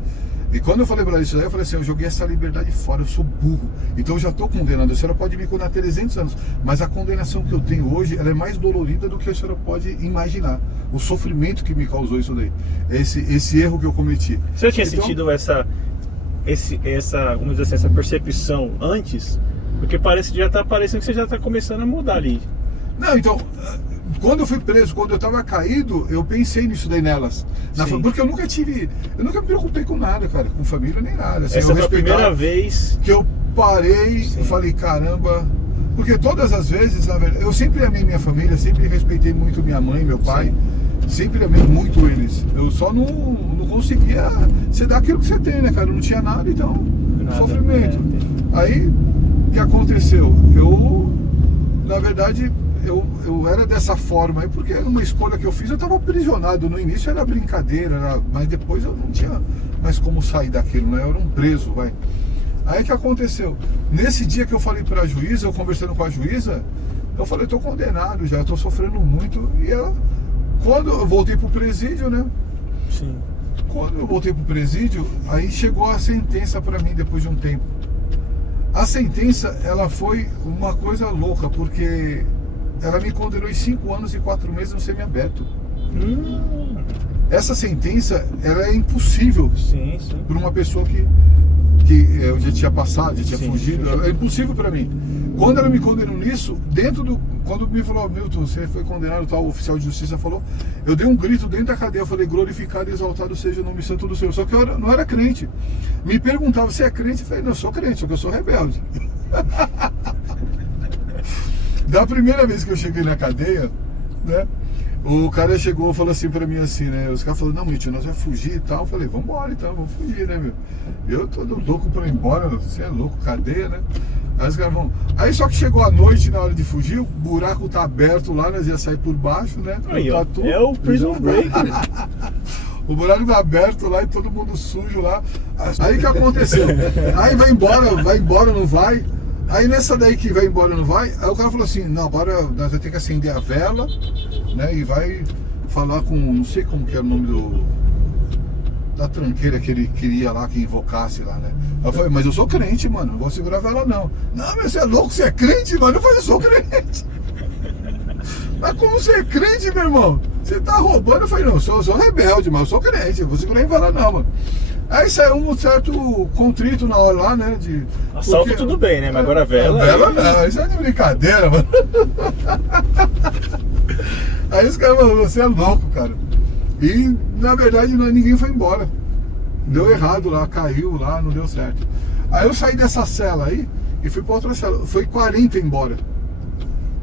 E quando eu falei para isso aí, eu falei assim, eu joguei essa liberdade fora, eu sou burro. Então eu já estou condenado. A senhora pode me condenar 300 anos. Mas a condenação que eu tenho hoje, ela é mais dolorida do que a senhora pode imaginar. O sofrimento que me causou isso daí. Esse erro que eu cometi. Você já tinha sentido essa, vamos dizer assim, essa percepção antes? Porque parece que já está parecendo que você já está começando a mudar ali. Não, então, quando eu fui preso, quando eu estava caído, eu pensei nisso daí nelas. Porque eu nunca me preocupei com nada, cara, com família nem nada. Assim, essa foi a primeira vez que eu parei e falei, caramba. Porque todas as vezes, na verdade, eu sempre amei minha família, sempre respeitei muito minha mãe, meu pai. Sempre amei muito eles. Eu só não conseguia. Você dá aquilo que você tem, né, cara? Não tinha nada, então. Sofrimento. Aí, o que aconteceu? Na verdade, eu era dessa forma aí, porque era uma escolha que eu fiz. Eu estava aprisionado. No início era brincadeira, mas depois eu não tinha mais como sair daquilo, né? Eu era um preso, vai. Aí o que aconteceu? Nesse dia que eu falei para a juíza, eu conversando com a juíza, eu falei, eu tô condenado já, eu tô sofrendo muito. E ela, quando eu voltei pro presídio, né? Sim. Quando eu voltei pro presídio, aí chegou a sentença para mim depois de um tempo. A sentença, ela foi uma coisa louca, porque ela me condenou em 5 anos e 4 meses no semiaberto. Essa sentença, ela é impossível para uma pessoa que eu já tinha passado, já tinha fugido. É impossível para mim. Quando ela me condenou nisso, quando me falou, Milton, você foi condenado, tal, o oficial de justiça falou, eu dei um grito dentro da cadeia, eu falei, glorificado e exaltado seja o nome santo do Senhor. Só que eu não era crente. Me perguntava, você é crente? Eu falei, não, eu sou crente, só que eu sou rebelde. Da primeira vez que eu cheguei na cadeia, né, o cara chegou e falou assim pra mim assim, né, os caras falaram, não, Milton, nós vamos fugir e tal. Eu falei, vamos embora então, vamos fugir, né, meu? Eu tô louco pra ir embora, você é louco, cadeia, né? Aí os caras vão. Aí só que chegou a noite, na hora de fugir, o buraco tá aberto lá, nós ia sair por baixo, né? Aí, ó, é o Prison Break. O buraco tá aberto lá e todo mundo sujo lá. Aí o que aconteceu? Aí vai embora, não vai. Aí nessa daí que vai embora, não vai, aí o cara falou assim, não, agora nós vamos ter que acender a vela, né? E vai falar com, não sei como que era o nome da tranqueira que ele queria lá, que invocasse lá, né? Eu falei, mas eu sou crente, mano, não vou segurar a vela não. Não, mas você é louco, você é crente, mano? Eu falei, eu sou crente. Mas como você é crente, meu irmão? Você tá roubando? Eu falei, não, eu sou rebelde, mas eu sou crente, eu vou segurar em vela não, mano. Aí saiu um certo contrito na hora lá, né? Assalto tudo bem, né? Mas agora a vela... A vela não, isso é de brincadeira, mano. Aí os caras falaram, você é louco, cara. E na verdade ninguém foi embora. Deu errado lá, caiu lá, não deu certo. Aí eu saí dessa cela aí e fui pra outra cela. Foi 40 embora.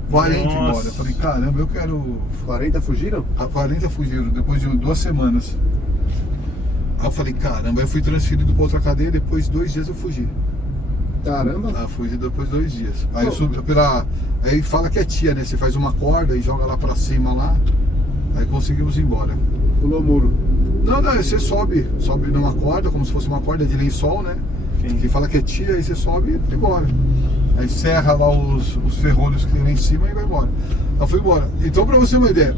40 embora. Eu falei, caramba, eu quero... 40 fugiram? 40 fugiram, depois de 2 semanas. Aí eu falei, caramba, eu fui transferido pra outra cadeia, depois de 2 dias eu fugi. Caramba. Ah, fugi depois de 2 dias. Aí eu subi pela... Aí fala que é tia, né? Você faz uma corda e joga lá pra cima lá. Aí conseguimos ir embora. Pulou o muro. Não, você sobe numa corda, como se fosse uma corda de lençol, né? Sim. Que fala que é tia, aí você sobe e vai embora. Aí serra lá os ferrolhos que tem lá em cima e vai embora. Eu fui embora. Então, pra você ter uma ideia,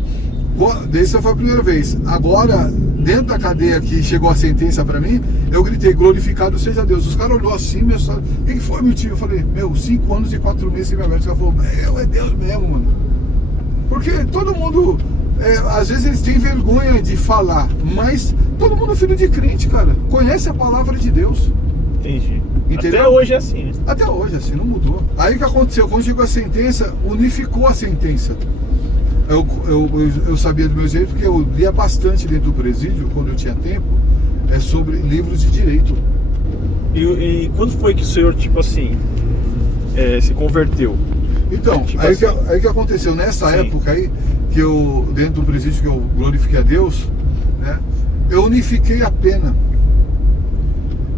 essa foi a primeira vez. Agora, dentro da cadeia que chegou a sentença pra mim, eu gritei, glorificado seja Deus. Os caras olhou assim, meu, o que foi, meu tio? Eu falei, 5 anos e 4 meses sem me aberto. Os caras falaram, é Deus mesmo, mano. Porque todo mundo, às vezes eles têm vergonha de falar, mas todo mundo é filho de crente, cara. Conhece a palavra de Deus. Entendi. Entendeu? Até hoje é assim, né? Até hoje, assim, não mudou. Aí o que aconteceu? Quando chegou a sentença, unificou a sentença. Eu sabia do meu jeito, porque eu lia bastante dentro do presídio, quando eu tinha tempo, sobre livros de direito. E quando foi que o senhor, tipo assim, se converteu? Então, Tipo aí, assim. aí que aconteceu, nessa Sim. época aí, que eu, dentro do presídio que eu glorifiquei a Deus, né, eu unifiquei a pena.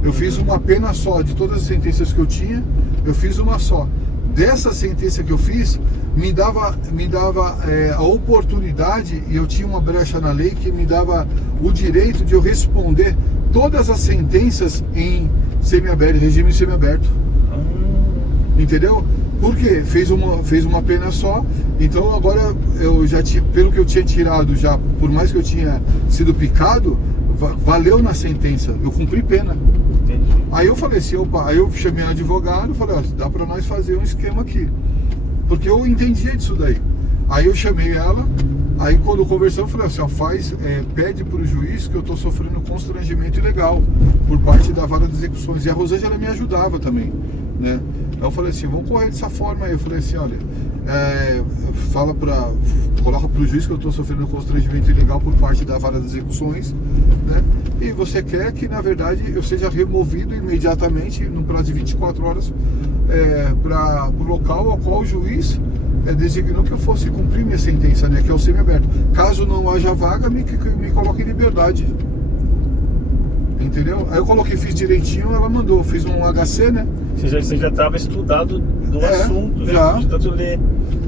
Eu fiz uma pena só, de todas as sentenças que eu tinha, eu fiz uma só. Dessa sentença que eu fiz, me dava a oportunidade, e eu tinha uma brecha na lei que me dava o direito de eu responder todas as sentenças em semiaberto, regime semiaberto. Entendeu? Porque fez uma pena só, então agora eu já tinha, pelo que eu tinha tirado já, por mais que eu tinha sido picado, valeu na sentença, eu cumpri pena. Entendi. Aí eu falei assim, opa, aí eu chamei um advogado, falei, ó, dá pra nós fazer um esquema aqui. Porque eu entendia disso daí. Aí eu chamei ela, aí quando conversamos, eu falei assim, ó, pede pro juiz que eu tô sofrendo constrangimento ilegal por parte da vara de execuções. E a Rosângela me ajudava também, né? Aí eu falei assim, vamos correr dessa forma aí. Eu falei assim, olha, coloca pro juiz que eu tô sofrendo constrangimento ilegal por parte da vara de execuções, né? E você quer que, na verdade, eu seja removido imediatamente, no prazo de 24 horas, para o local ao qual o juiz designou que eu fosse cumprir minha sentença, né? Que é o semiaberto. Caso não haja vaga, me coloque em liberdade. Entendeu? Aí eu coloquei, fiz direitinho, ela mandou, fiz um HC, né? Você já estava estudado do assunto, já. De tanto ler.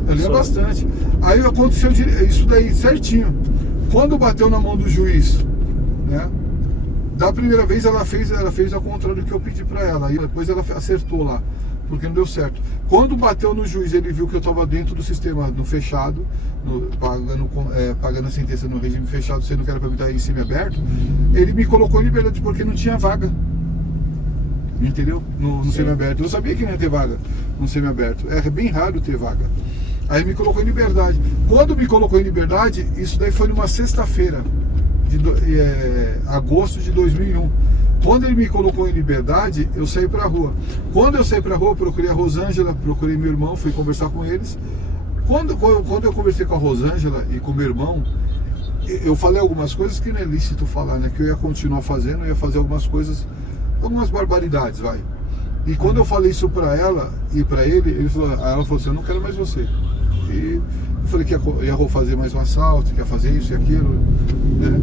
Eu li bastante. Aí aconteceu isso daí certinho. Quando bateu na mão do juiz, né? Da primeira vez ela fez ao contrário do que eu pedi pra ela. Aí depois ela acertou lá, porque não deu certo. Quando bateu no juiz, ele viu que eu estava dentro do sistema, no fechado, pagando a sentença no regime fechado, sendo que era para me estar em semiaberto, ele me colocou em liberdade porque não tinha vaga. Entendeu? No semiaberto. Eu sabia que não ia ter vaga no semiaberto. É bem raro ter vaga. Aí me colocou em liberdade. Quando me colocou em liberdade, isso daí foi numa sexta-feira, agosto de 2001. Quando ele me colocou em liberdade, eu saí pra rua. Quando eu saí pra rua, eu procurei a Rosângela, procurei meu irmão, fui conversar com eles. Quando eu conversei com a Rosângela e com meu irmão, eu falei algumas coisas que não é lícito falar, né? Que eu ia continuar fazendo, eu ia fazer algumas coisas, algumas barbaridades, vai. E quando eu falei isso pra ela e pra ele, ela falou assim, eu não quero mais você. E eu falei que ia fazer mais um assalto, que ia fazer isso e aquilo, né?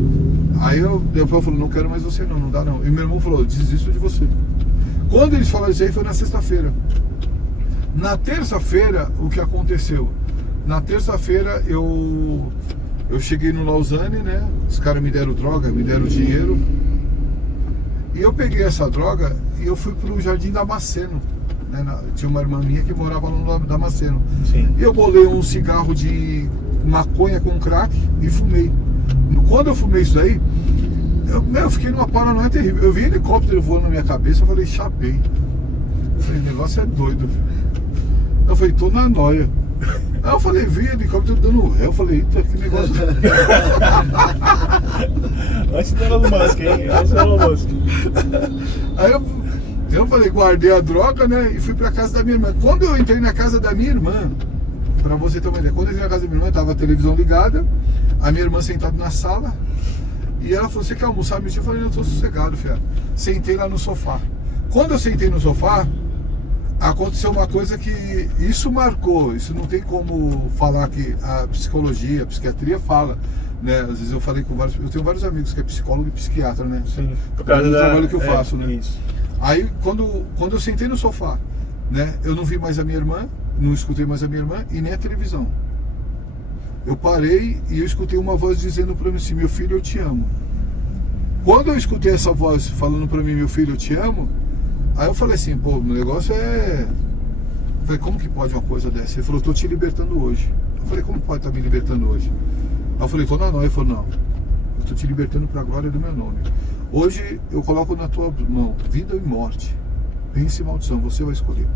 Aí depois eu falei, não quero mais você não dá não. E meu irmão falou, desisto de você. Quando eles falaram isso aí foi na sexta-feira. Na terça-feira, o que aconteceu? Na terça-feira eu cheguei no Lausanne, né? Os caras me deram droga, me deram dinheiro. E eu peguei essa droga e eu fui pro Jardim Damasceno, né? Tinha uma irmã minha que morava no Damasceno. Sim. E eu bolei um cigarro de maconha com crack e fumei. Quando eu fumei isso daí, eu fiquei numa paranoia terrível. Eu vi helicóptero voando na minha cabeça, eu falei, chapei. Eu falei, o negócio é doido. Eu falei, tô na noia. Aí eu falei, vi helicóptero dando ré. Eu falei, eita, que negócio. Antes do Elon Musk, hein? Antes do Elon Musk. Aí eu falei, guardei a droga, né? E fui pra casa da minha irmã. Quando eu entrei na casa da minha irmã, pra você ter uma ideia, quando eu entrei na casa da minha irmã, tava a televisão ligada, a minha irmã sentada na sala, e ela falou, você quer almoçar? Eu falei, eu tô sossegado, filha. Sentei lá no sofá. Quando eu sentei no sofá, aconteceu uma coisa que isso marcou. Isso não tem como falar que a psicologia, a psiquiatria fala, né? Às vezes eu falei com eu tenho vários amigos que é psicólogo e psiquiatra, né? Sim, por causa do do trabalho que eu faço, né? Isso. Aí quando eu sentei no sofá, né? Eu não vi mais a minha irmã, não escutei mais a minha irmã e nem a televisão. Eu parei e eu escutei uma voz dizendo para mim assim, meu filho, eu te amo. Quando eu escutei essa voz falando para mim, meu filho, eu te amo, aí eu falei assim, pô, o negócio é... Eu falei, como que pode uma coisa dessa? Ele falou, tô te libertando hoje. Eu falei, como pode estar me libertando hoje? Aí eu falei, tô na noia. Ele falou, não, eu tô te libertando pra glória do meu nome. Hoje eu coloco na tua mão vida e morte, bênção e maldição, você vai escolher.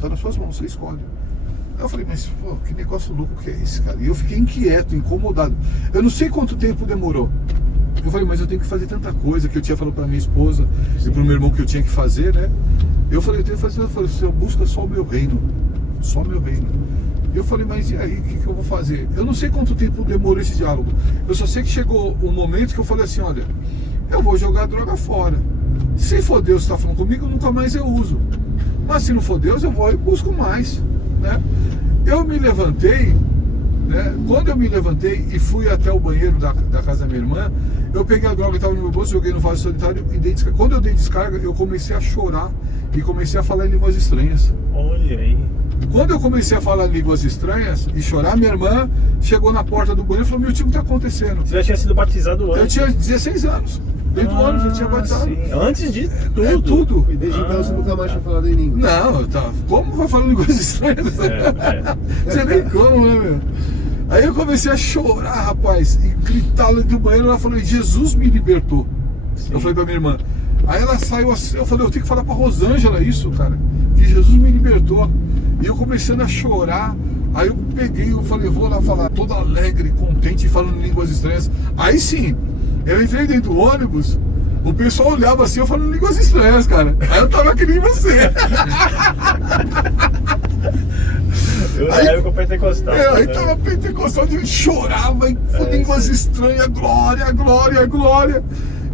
Tá nas suas mãos, você escolhe. Aí eu falei, mas pô, que negócio louco que é esse, cara? E eu fiquei inquieto, incomodado. Eu não sei quanto tempo demorou. Eu falei, mas eu tenho que fazer tanta coisa que eu tinha falado pra minha esposa e pro meu irmão que eu tinha que fazer, né? Eu falei, eu tenho que fazer. Eu falei, você busca só o meu reino, só o meu reino. Eu falei, mas e aí, o que eu vou fazer? Eu não sei quanto tempo demorou esse diálogo. Eu só sei que chegou um momento que eu falei assim, olha, eu vou jogar a droga fora. Se for Deus que está falando comigo, nunca mais eu uso. Mas se não for Deus, eu vou e busco mais, né? Eu me levantei, né? Quando eu me levantei e fui até o banheiro da casa da minha irmã, eu peguei a droga que estava no meu bolso, joguei no vaso sanitário e dei descarga. Quando eu dei descarga, eu comecei a chorar e comecei a falar em línguas estranhas. Olha aí. Quando eu comecei a falar línguas estranhas e chorar, minha irmã chegou na porta do banheiro e falou: meu tio, o que está acontecendo? Você já tinha sido batizado antes? Eu tinha 16 anos. Dentro do ano já tinha batizado. Sim. Antes de tudo. É tudo. E desde então você nunca mais tinha falado em língua. Não, tá. Como vai falar línguas estranhas? Você nem como, né, meu? Aí eu comecei a chorar, rapaz, e gritar lá do banheiro. Ela falou: Jesus me libertou. Sim. Eu falei pra minha irmã. Aí ela saiu assim, eu falei: eu tenho que falar pra Rosângela isso, cara, que Jesus me libertou. E eu começando a chorar. Aí eu peguei, eu falei: vou lá falar, todo alegre, contente, falando línguas estranhas. Aí sim, eu entrei dentro do ônibus, o pessoal olhava assim, eu falando línguas estranhas, cara. Aí eu tava que nem você. Eu na época pentecostal. Aí tava pentecostal, eu chorava, e línguas estranhas, glória, glória, glória.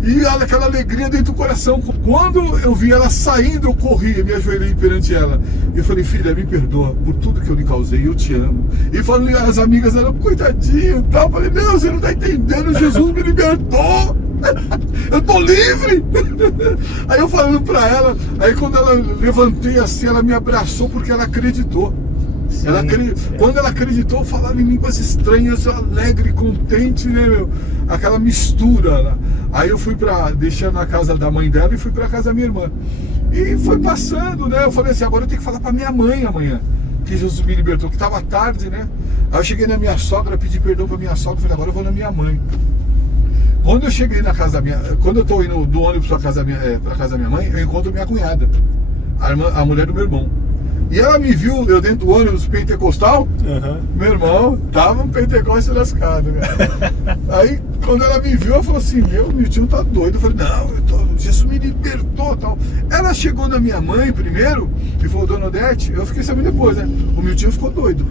E aquela alegria dentro do coração. Quando eu vi ela saindo, eu corri, me ajoelhei perante ela. E eu falei: filha, me perdoa por tudo que eu lhe causei, eu te amo. E falando, as amigas eram: coitadinho e tal. Eu falei: não, você não tá entendendo, Jesus me libertou. Eu tô livre. Aí eu falando pra ela, aí quando ela levantei assim, ela me abraçou porque ela acreditou. Sim, quando ela acreditou, eu falava em línguas estranhas, alegre, contente, né, meu? Aquela mistura lá. Aí eu fui deixando na casa da mãe dela e fui pra casa da minha irmã. E foi passando, né? Eu falei assim: agora eu tenho que falar pra minha mãe amanhã, que Jesus me libertou, que tava tarde, né? Aí eu cheguei na minha sogra, pedi perdão pra minha sogra, falei: agora eu vou na minha mãe. Quando eu cheguei na casa da minha... Quando eu tô indo do ônibus pra casa da minha mãe, eu encontro minha cunhada, a mulher do meu irmão. E ela me viu, eu dentro do ônibus pentecostal, meu irmão tava um pentecoste lascado, né? Aí, quando ela me viu, ela falou assim: meu tio tá doido. Eu falei: não, Jesus me libertou, tal. Ela chegou na minha mãe primeiro e falou: dona Odete, eu fiquei sabendo depois, né? O meu tio ficou doido.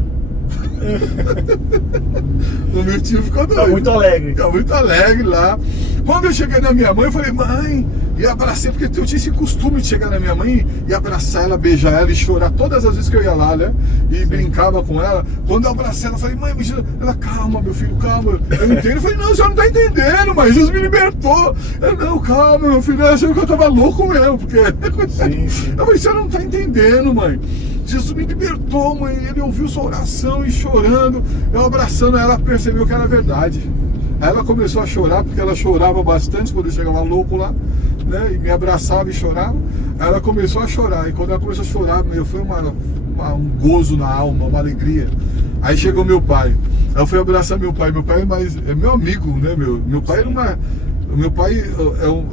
O meu tio ficou doido. Tá muito alegre. Tá muito alegre lá. Quando eu cheguei na minha mãe, eu falei: mãe, e abracei, porque eu tinha esse costume de chegar na minha mãe e abraçar ela, beijar ela e chorar todas as vezes que eu ia lá, né? E brincava com ela. Quando eu abracei ela, eu falei: mãe, ela: calma, meu filho, calma. Eu entendo. Eu falei: não, você não tá entendendo, mas Jesus me libertou. Eu: não, calma, meu filho, eu achei que eu tava louco mesmo, porque... Sim. Eu falei: você não tá entendendo, mãe. Jesus me libertou, mãe. Ele ouviu sua oração e chorando. Eu abraçando ela, percebeu que era verdade. Aí ela começou a chorar, porque ela chorava bastante quando eu chegava louco lá, né? E me abraçava e chorava. Aí ela começou a chorar. E quando ela começou a chorar, foi um gozo na alma, uma alegria. Aí chegou meu pai. Aí eu fui abraçar meu pai. Meu pai é meu amigo, né? Meu pai era uma... Meu pai, eu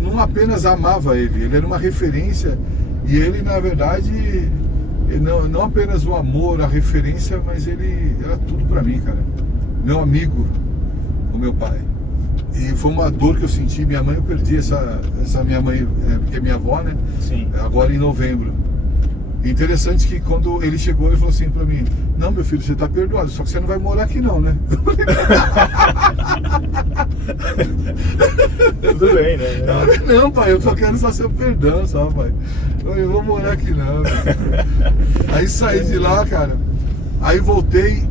não apenas amava ele era uma referência. E ele, na verdade... Não apenas o amor, a referência, mas ele era tudo pra mim, cara. Meu amigo, o meu pai. E foi uma dor que eu senti. Minha mãe, eu perdi essa minha mãe, que é minha avó, né? Sim. Agora em novembro. Interessante que quando ele chegou, ele falou assim pra mim: não, meu filho, você tá perdoado, só que você não vai morar aqui não, né? Tudo bem, né? Não, pai, eu só quero só seu perdão, só, pai. Eu não vou morar aqui não. Aí saí de lá, cara. Aí voltei,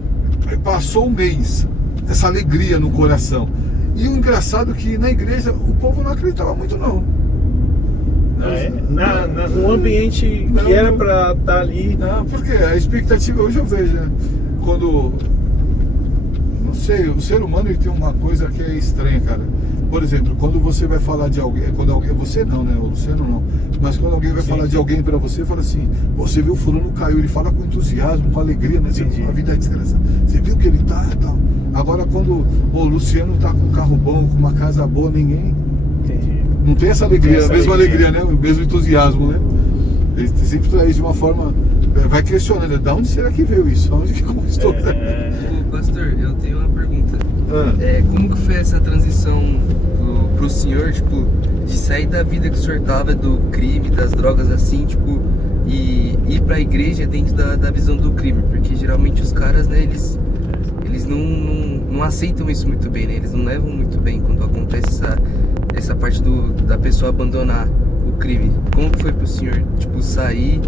passou um mês, essa alegria no coração. E o engraçado é que na igreja o povo não acreditava muito não. No ambiente que era pra estar ali. Não, porque a expectativa, hoje eu vejo, né? Quando, não sei, o ser humano ele tem uma coisa que é estranha, cara. Por exemplo, quando você vai falar de alguém, você não, né? O Luciano não. Mas quando alguém vai falar de alguém pra você, fala assim: você viu o fulano caiu, ele fala com entusiasmo, com alegria, né? Você viu a vida é desgraçada. Você viu que ele tá e tal. Agora quando o Luciano tá com um carro bom, com uma casa boa, ninguém... Entendi. Não tem essa alegria, a mesma alegria, né? O mesmo entusiasmo, né? Ele sempre traz de uma forma... Vai questionando, né? Da onde será que veio isso? Onde que conquistou? Ô, pastor, eu tenho uma pergunta. Ah. Como que foi essa transição pro senhor, tipo, de sair da vida que o senhor tava, do crime, das drogas, assim, tipo, e ir pra igreja dentro da visão do crime? Porque geralmente os caras, né, eles não aceitam isso muito bem, né? Eles não levam muito bem quando acontece essa parte da pessoa abandonar o crime. Como que foi pro senhor, tipo, sair?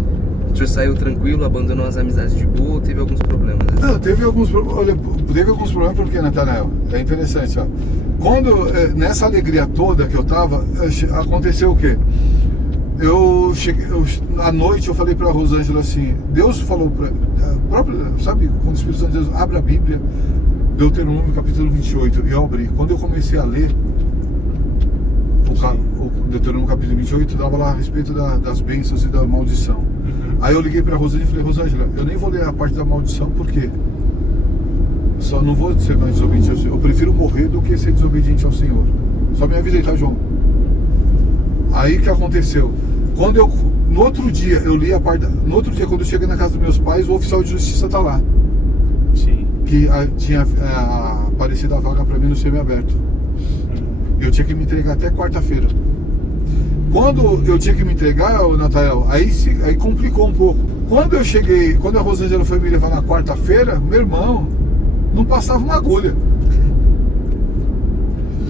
O senhor saiu tranquilo, abandonou as amizades de boa ou teve alguns problemas? Não, teve alguns problemas porque, Natanael, é interessante, ó. Quando, nessa alegria toda que eu tava, aconteceu o quê? À noite eu falei pra Rosângela assim, Deus falou sabe, quando o Espírito Santo de Deus abre a Bíblia, Deuteronômio capítulo 28, e eu abri. Quando eu comecei a ler o Deuteronômio capítulo 28, dava lá a respeito das bênçãos e da maldição. Aí eu liguei pra Rosângela e falei, Rosângela, eu nem vou ler a parte da maldição, porque só não vou ser mais desobediente ao Senhor. Eu prefiro morrer do que ser desobediente ao Senhor. Só me avisei, tá, João? Aí que aconteceu? No outro dia, eu li a parte. No outro dia, quando eu cheguei na casa dos meus pais, o oficial de justiça tá lá. Sim. Que tinha aparecido a vaga pra mim no semiaberto. Eu tinha que me entregar até quarta-feira. Quando eu tinha que me entregar, Natanael, aí complicou um pouco. Quando eu cheguei, quando a Rosângela foi me levar na quarta-feira, meu irmão, não passava uma agulha.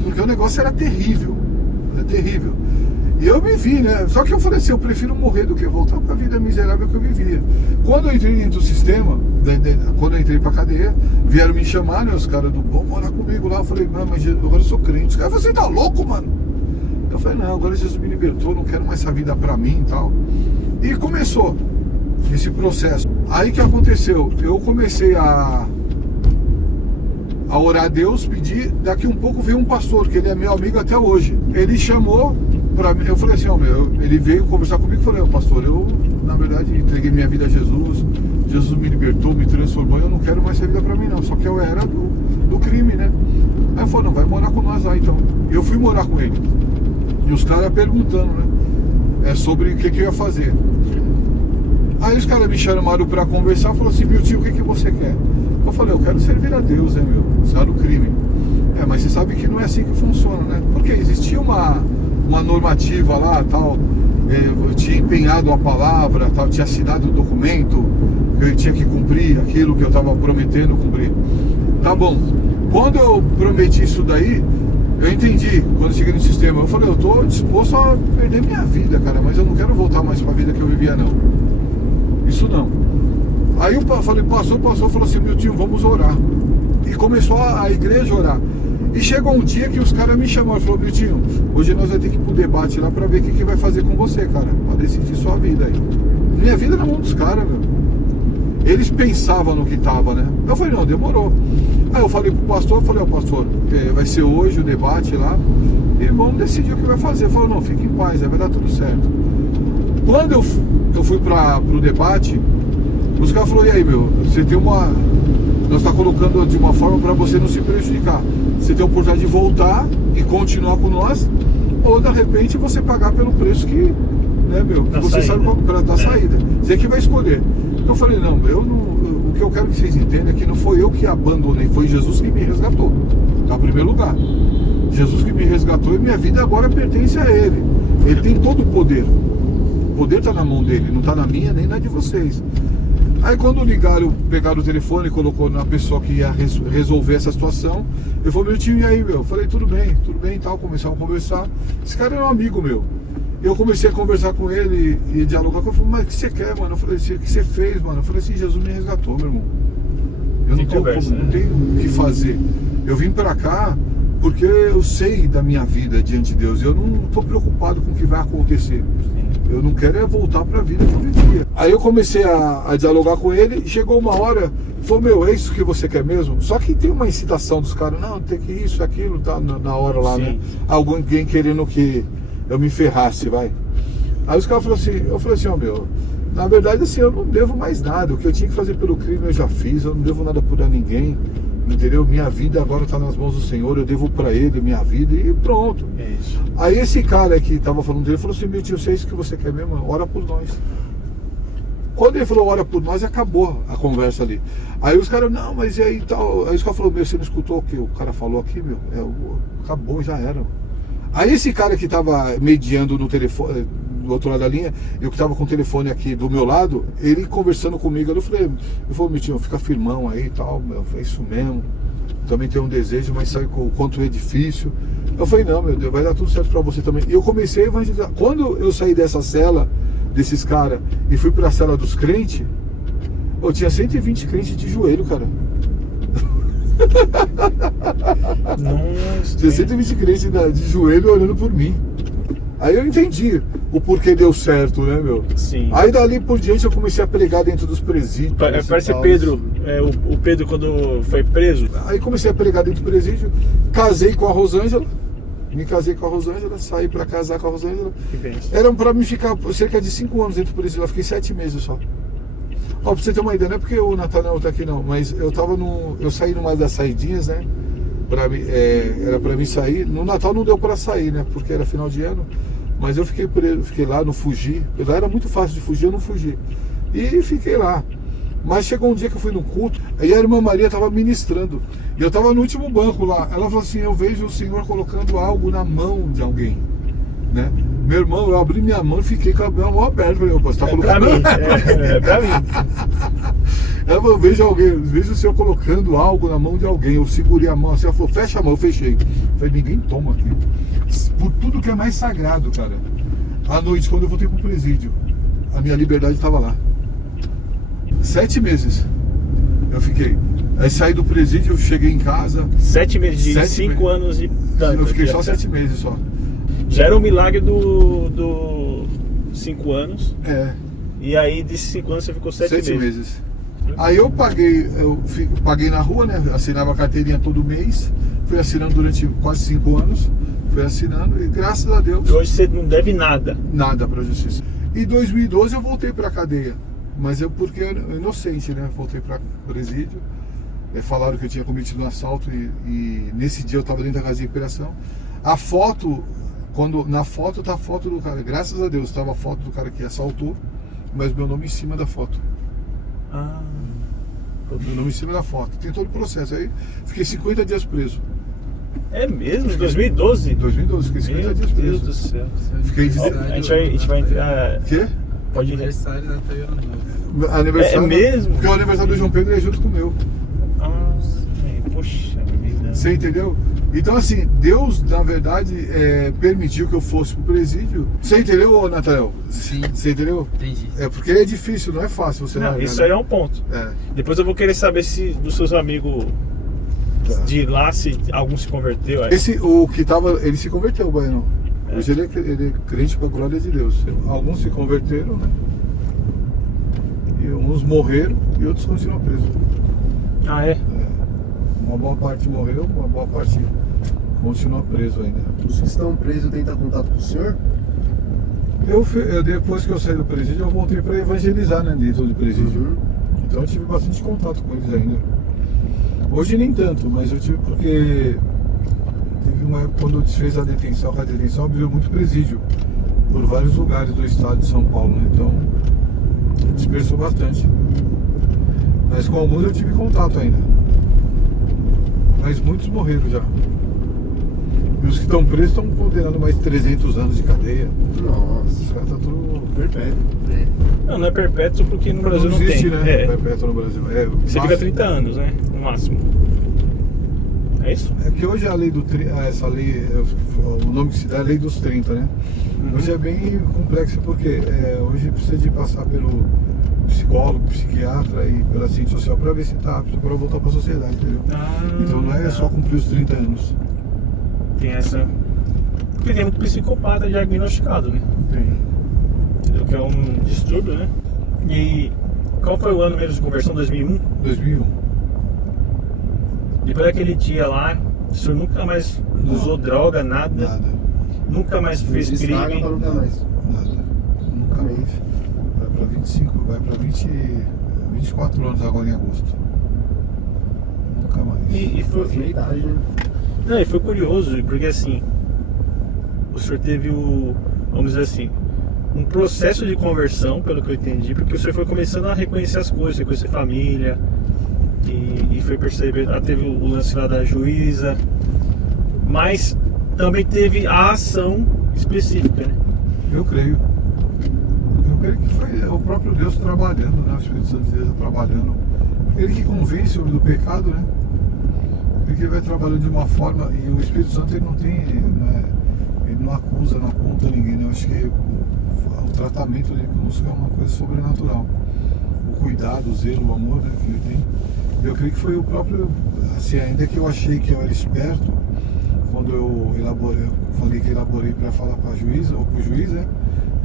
Porque o negócio era terrível. Era terrível. E eu me vi, né? Só que eu falei assim, eu prefiro morrer do que voltar para a vida miserável que eu vivia. Quando eu entrei dentro do sistema, quando eu entrei para a cadeia, vieram me chamar, né? Os caras vão morar comigo lá. Eu falei, não, mas agora eu sou crente. Os caras, você tá louco, mano? Eu falei, não, agora Jesus me libertou, não quero mais essa vida para mim e tal. E começou esse processo. Aí que aconteceu? Eu comecei a orar a Deus, pedir. Daqui um pouco veio um pastor, que ele é meu amigo até hoje. Ele chamou pra mim, eu falei assim, ele veio conversar comigo e falei, pastor, eu na verdade entreguei minha vida a Jesus, Jesus me libertou, me transformou, eu não quero mais essa vida pra mim não, só que eu era do crime, né? Aí ele falou, não, vai morar com nós lá então. Eu fui morar com ele. E os caras perguntando, né? Sobre o que eu ia fazer. Aí os caras me chamaram pra conversar e falaram assim, meu tio, o que você quer? Eu falei, eu quero servir a Deus, né, meu? Sabe o crime. Mas você sabe que não é assim que funciona, né? Porque existia uma normativa lá, tal, eu tinha empenhado uma palavra, tal, tinha assinado um documento, que eu tinha que cumprir aquilo que eu estava prometendo cumprir. Tá bom. Quando eu prometi isso daí, eu entendi, quando eu cheguei no sistema, eu falei, eu tô disposto a perder minha vida, cara, mas eu não quero voltar mais para a vida que eu vivia, não. Isso não. Aí eu falei, passou, falou assim, meu tio, vamos orar. E começou a igreja a orar. E chegou um dia que os caras me chamaram e falaram, meu tio, hoje nós vamos ter que ir pro debate lá pra ver o que vai fazer com você, cara, pra decidir sua vida aí. Minha vida na mão dos caras, meu. Eles pensavam no que tava, né? Eu falei, não, demorou. Aí eu falei pro pastor, pastor, vai ser hoje o debate lá, e vamos decidir o que vai fazer. Ele falou, não, fique em paz, vai dar tudo certo. Quando eu fui pro debate, os caras falaram, e aí, meu, você tem nós está colocando de uma forma para você não se prejudicar. Você tem a oportunidade de voltar e continuar com nós, ou de repente você pagar pelo preço que, né, meu, que você sabe qual é da saída. Você que vai escolher. Eu falei, não, o que eu quero que vocês entendam é que não foi eu que abandonei, foi Jesus que me resgatou. Tá, em primeiro lugar. Jesus que me resgatou e minha vida agora pertence a Ele. Ele tem todo o poder. O poder está na mão dele, não está na minha nem na de vocês. Aí quando pegaram o telefone e colocou na pessoa que ia resolver essa situação, eu falei, meu tio, e aí, meu? Eu falei, tudo bem e tal, começamos a conversar. Esse cara era um amigo meu. Eu comecei a conversar com ele e dialogar com ele. Eu falei, mas o que você quer, mano? Eu falei, o que você fez, mano? Eu falei assim, Jesus me resgatou, meu irmão. Eu não tenho o que fazer. Eu vim pra cá porque eu sei da minha vida diante de Deus. Eu não estou preocupado com o que vai acontecer. Eu não quero voltar para a vida que eu vivia. Aí eu comecei a dialogar com ele, e chegou uma hora, falou, meu, é isso que você quer mesmo? Só que tem uma incitação dos caras, não, tem que isso, aquilo, tá na hora lá, né? Alguém querendo que eu me ferrasse, vai. Aí os caras falaram assim, eu falei assim, meu, na verdade assim, eu não devo mais nada, o que eu tinha que fazer pelo crime eu já fiz, eu não devo nada por ninguém. Entendeu? Minha vida agora está nas mãos do Senhor, eu devo para Ele minha vida e pronto. É isso. Aí esse cara que estava falando dele falou assim, meu tio, se é isso que você quer mesmo, ora por nós. Quando ele falou ora por nós, acabou a conversa ali. Aí os caras, não, mas e aí tal. Aí os caras falaram, meu, você não escutou o que o cara falou aqui, meu? Acabou, já era. Aí esse cara que estava mediando no telefone, do outro lado da linha, eu que estava com o telefone aqui do meu lado, ele conversando comigo, eu falei, meu tio, fica firmão aí e tal, meu, é isso mesmo. também tenho um desejo, mas sabe o quanto é difícil. Eu falei, não, meu Deus, vai dar tudo certo para você também. E eu comecei a evangelizar. Quando eu saí dessa cela, desses caras, e fui para a cela dos crentes, eu tinha 120 crentes de joelho, cara. Nossa. Tinha 120 crentes de joelho olhando por mim. Aí eu entendi o porquê deu certo, né, meu? Sim. Aí dali por diante eu comecei a pregar dentro dos presídios. Parece e tal. Pedro, o Pedro quando foi preso. Aí comecei a pregar dentro do presídio, casei com a Rosângela, me casei com a Rosângela, saí pra casar com a Rosângela. Que bênção. Era pra mim ficar cerca de 5 anos dentro do presídio, eu fiquei 7 meses só. Ó, pra você ter uma ideia, não é porque o Nathanael tá aqui não, mas eu saí numa das saidinhas, né? Era pra mim sair. No Natal não deu pra sair, né? Porque era final de ano. Mas eu fiquei preso, fiquei lá, não fugi. Lá era muito fácil de fugir, eu não fugi. E fiquei lá. Mas chegou um dia que eu fui no culto, aí a irmã Maria estava ministrando. E eu estava no último banco lá. Ela falou assim, eu vejo o Senhor colocando algo na mão de alguém, né? Meu irmão, eu abri minha mão e fiquei com a mão aberta. Falei, opa, você tá colocando... Pra mim, é pra mim. Ela falou, vejo o Senhor colocando algo na mão de alguém. Eu segurei a mão assim, ela falou, fecha a mão, eu fechei. Eu falei, ninguém toma aqui. Por tudo que é mais sagrado, cara. À noite, quando eu voltei pro presídio, a minha liberdade estava lá. 7 meses eu fiquei. Aí saí do presídio, eu cheguei em casa. 7 meses de 7 5 anos e tanto. Eu fiquei só 7 meses só. Já era um milagre do 5 anos. É. E aí desses 5 anos você ficou 7 meses. Aí eu paguei na rua, né? Assinava a carteirinha todo mês. Fui assinando durante quase 5 anos. Fui assinando e graças a Deus. E hoje você não deve nada. Nada pra justiça. Em 2012 eu voltei pra cadeia. Mas porque eu inocente, né? Voltei pra presídio. Falaram que eu tinha cometido um assalto e nesse dia eu tava dentro da casa de recuperação. A foto, na foto tá a foto do cara. Graças a Deus tava a foto do cara que assaltou, mas meu nome em cima da foto. Ah. Meu nome em cima da foto. Tem todo o processo. Aí fiquei 50 dias preso. É mesmo? Em 2012? Em 2012, fiquei 50 Meu dias Deus preso. do céu. Fiquei de... A gente vai entrar. Quê? Pode ir. Aniversário da Tayana Novo. Aniversário. É mesmo? Porque o aniversário do João Pedro é junto com o meu. Nossa, poxa vida. Você entendeu? Então assim, Deus na verdade permitiu que eu fosse pro presídio. Você entendeu, Nathanael? Sim. Você entendeu? Entendi. É porque é difícil, não é fácil você Não, largar, isso né? aí é um ponto. É. Depois eu vou querer saber se dos seus amigos de lá, se algum se converteu. Aí. O que tava, ele se converteu, o Baiano. É. Hoje ele é crente pra glória de Deus. Alguns se converteram, né? E uns morreram e outros continuam presos. Ah, é? Uma boa parte morreu, uma boa parte continua preso ainda. Os que estão presos têm contato com o senhor? Depois que eu saí do presídio, eu voltei para evangelizar, né, dentro do presídio. Uhum. Então eu tive bastante contato com eles ainda. Hoje nem tanto, mas eu tive porque teve uma época quando eu desfez a detenção abriu muito presídio por vários lugares do estado de São Paulo, né? Então dispersou bastante. Mas com alguns eu tive contato ainda. Mas muitos morreram já. E os que estão presos estão condenando mais 300 anos de cadeia. Nossa. Os caras estão tudo Perpétuo. Não é perpétuo porque no Brasil não existe, tem. né? É. Perpétuo no Brasil. Você fica 30 anos, né? No máximo. É isso? É que hoje a lei essa lei, o nome que se dá é a lei dos 30, né? Hoje é bem complexa porque hoje precisa de passar pelo psicólogo, psiquiatra e pela ciência social para ver se está apto para voltar para a sociedade, entendeu? Então não é só cumprir os 30 anos. Tem essa. Porque tem muito psicopata diagnosticado, né? Tem. Que é um distúrbio, né? E qual foi o ano mesmo de conversão? 2001? 2001. Depois daquele dia lá, o senhor nunca mais usou droga, nada? Nada. Nunca mais fez Estraga crime? pra nunca mais. Nada. Nunca mais. Vai para 25, vai para 24 anos agora em agosto. Nunca mais. E foi. Meia idade, né? Não, e foi curioso, porque assim, o senhor teve vamos dizer assim, um processo de conversão, pelo que eu entendi, porque o senhor foi começando a reconhecer as coisas, reconhecer família, e foi perceber, teve o lance lá da juíza, mas também teve a ação específica, né? Eu creio que foi o próprio Deus trabalhando, né? O Espírito Santo de Deus trabalhando. Ele que convence o homem do pecado, né? porque ele vai trabalhando de uma forma, e o Espírito Santo ele não tem, ele não acusa, não aponta ninguém, né? Eu acho que o tratamento dele conosco é uma coisa sobrenatural. O cuidado, o zelo, o amor, né, que ele tem. Eu creio que foi o próprio, assim, ainda que eu achei que eu era esperto, quando eu falei que elaborei para falar para a juíza, ou para o juiz, né?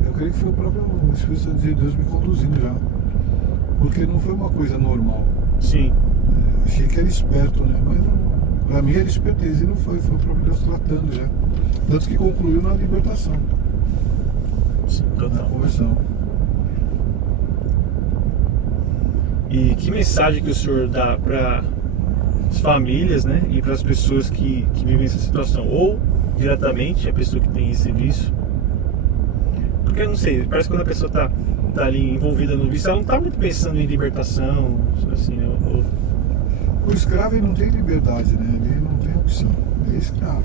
Eu creio que foi o próprio Espírito Santo de Deus me conduzindo já. Porque não foi uma coisa normal. Sim. Achei que era esperto, né? Mas para mim era esperteza e não foi. Foi o próprio Deus tratando já. Tanto que concluiu na libertação. Sim, Na total. conversão. E que mensagem que o senhor dá para as famílias, né? E para as pessoas que vivem essa situação? Ou diretamente a pessoa que tem esse vício? Porque eu não sei, parece que quando a pessoa tá ali envolvida no vício, ela não tá muito pensando em libertação, assim, O escravo ele não tem liberdade, né? Ele não tem opção. Ele é escravo.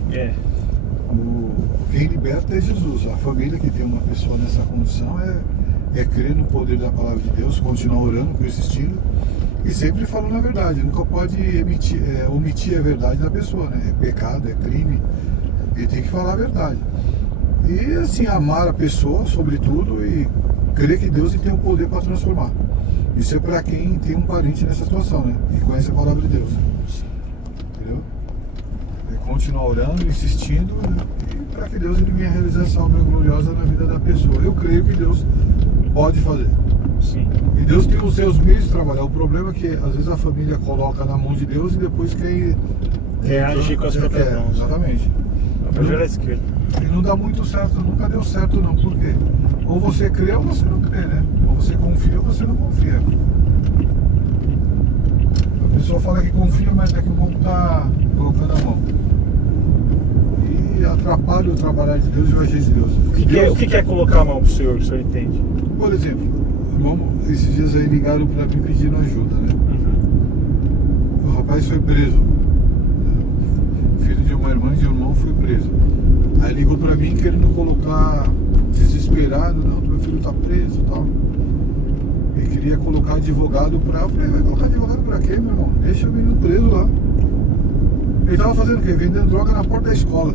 Quem liberta é Jesus. A família que tem uma pessoa nessa condição é crer no poder da palavra de Deus, continuar orando com esse estilo e sempre falando a verdade. Nunca pode omitir a verdade da pessoa, né? É pecado, é crime. Ele tem que falar a verdade. E assim, amar a pessoa, sobretudo, e crer que Deus tem o poder para transformar. Isso é para quem tem um parente nessa situação, né? E conhece a palavra de Deus. Entendeu? É continuar orando, insistindo, né? E para que Deus ele venha realizar essa obra gloriosa na vida da pessoa. Eu creio que Deus pode fazer. Sim. E Deus tem os seus meios de trabalhar. O problema é que às vezes a família coloca na mão de Deus e depois quer agir com as próprias mãos. Exatamente. Mas à esquerda. E não dá muito certo, nunca deu certo não. Por quê? Ou você crê ou você não crê, né? Ou você confia ou você não confia. A pessoa fala que confia, mas daqui a pouco tá colocando a mão. E atrapalha o trabalhar de Deus e o agir de Deus. O que é colocar a mão pro senhor, que o senhor entende? Por exemplo, esses dias aí ligaram pra mim pedindo ajuda, né? Uhum. O rapaz foi preso. Filho de uma irmã e de um irmão foi preso. Aí ligou pra mim querendo colocar, desesperado, não, meu filho tá preso e tal. Ele queria colocar advogado pra... Eu falei, vai colocar advogado pra quê, meu irmão? Deixa o menino preso lá. Ele tava fazendo o quê? Vendendo droga na porta da escola.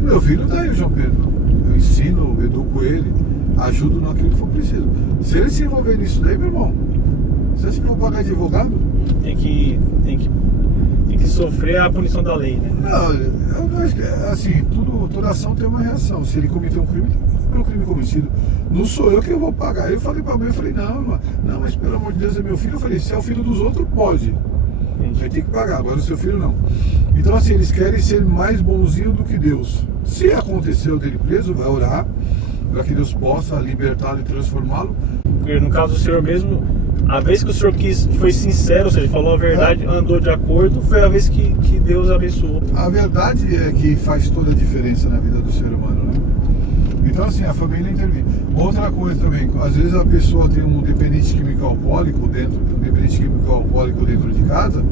Meu filho tá aí, João Pedro. Eu ensino, educo ele, ajudo naquilo que for preciso. Se ele se envolver nisso daí, meu irmão, você acha que eu vou pagar advogado? Tem que sofrer a punição da lei, né? Não, eu acho que, assim, toda ação tem uma reação. Se ele cometeu um crime, tem um crime cometido. Não sou eu que eu vou pagar. Eu falei pra mãe, eu falei, não, mas pelo amor de Deus é meu filho. Eu falei, se é o filho dos outros, pode. Vai ter que pagar, agora o seu filho não. Então assim, eles querem ser mais bonzinho do que Deus. Se aconteceu dele preso, vai orar para que Deus possa libertá-lo e transformá-lo. Porque no caso do senhor mesmo, a vez que o senhor foi sincero, ou seja, falou a verdade, andou de acordo, foi a vez que Deus abençoou. A verdade é que faz toda a diferença na vida do ser humano, né? Então assim, a família intervém. Outra coisa também, às vezes a pessoa tem um dependente químico alcoólico dentro de casa,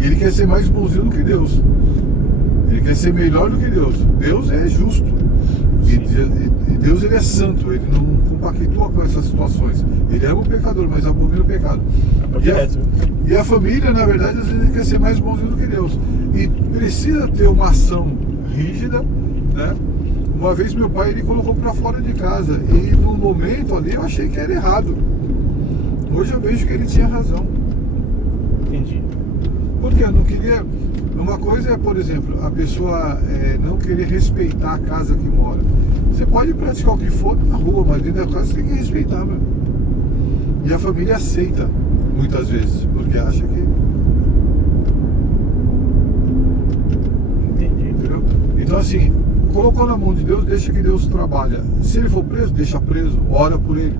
e ele quer ser mais bonzinho do que Deus. Ele quer ser melhor do que Deus. Deus é justo. E Deus ele é santo, ele não compactua com essas situações. Ele ama o pecador, mas abomina o pecado. E a família, na verdade, às vezes ele quer ser mais bonzinho do que Deus. E precisa ter uma ação rígida, né? Uma vez meu pai ele colocou para fora de casa e no momento ali eu achei que era errado. Hoje eu vejo que ele tinha razão. Entendi. Porque eu não queria... Uma coisa é, por exemplo, a pessoa não querer respeitar a casa que mora. Você pode praticar o que for na rua, mas dentro da casa você tem que respeitar, meu. E a família aceita, muitas vezes, porque acha que... Entendi. Entendeu? Então assim, colocou na mão de Deus, deixa que Deus trabalha. Se ele for preso, deixa preso, ora por ele.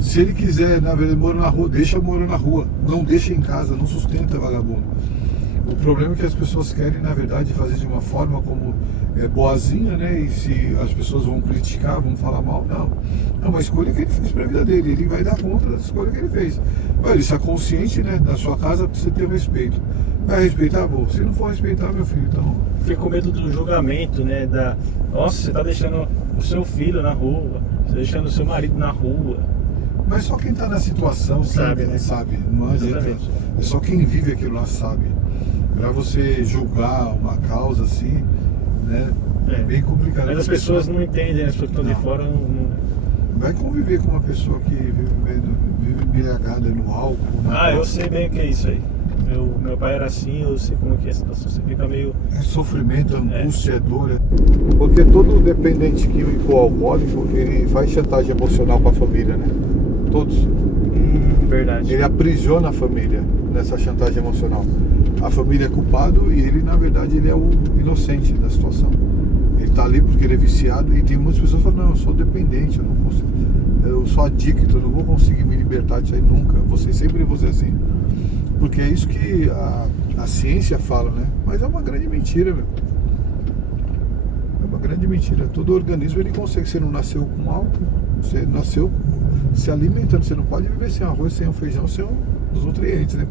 Se ele quiser, na verdade, morar na rua, deixa morar na rua. Não deixa em casa, não sustenta vagabundo. O problema é que as pessoas querem, na verdade, fazer de uma forma como boazinha, né? E se as pessoas vão criticar, vão falar mal, não. É uma escolha que ele fez para a vida dele. Ele vai dar conta da escolha que ele fez. Mas ele está consciente, né? Da sua casa precisa ter respeito. Vai respeitar? Bom, se não for respeitar, meu filho, então... Fico com medo do julgamento, né? Nossa, você está deixando o seu filho na rua, você está deixando o seu marido na rua. Mas só quem está na situação sabe, né? Sabe. Não adianta. É só quem vive aquilo lá sabe. Pra você julgar uma causa assim, né? É bem complicado. Mas as pessoas não entendem, né? As pessoas que estão de fora não... Vai conviver com uma pessoa que vive embriagada no álcool. Eu sei bem o que é isso aí. Meu pai era assim, eu sei como que é a situação. Você fica meio... É sofrimento, angústia, é dor. Porque todo dependente químico ou alcoólico, ele faz chantagem emocional com a família, né? Todos. Verdade. Ele aprisiona a família nessa chantagem emocional. A família é culpado e ele, na verdade, ele é o inocente da situação. Ele tá ali porque ele é viciado e tem muitas pessoas que falam, não, eu sou dependente, eu sou adicto, eu não vou conseguir me libertar disso aí nunca. Sempre vou ser assim. Porque é isso que a ciência fala, né? Mas é uma grande mentira, meu. É uma grande mentira. Todo organismo ele consegue. Você não nasceu com álcool, você nasceu se alimentando. Você não pode viver sem arroz, sem o feijão, sem os nutrientes, né?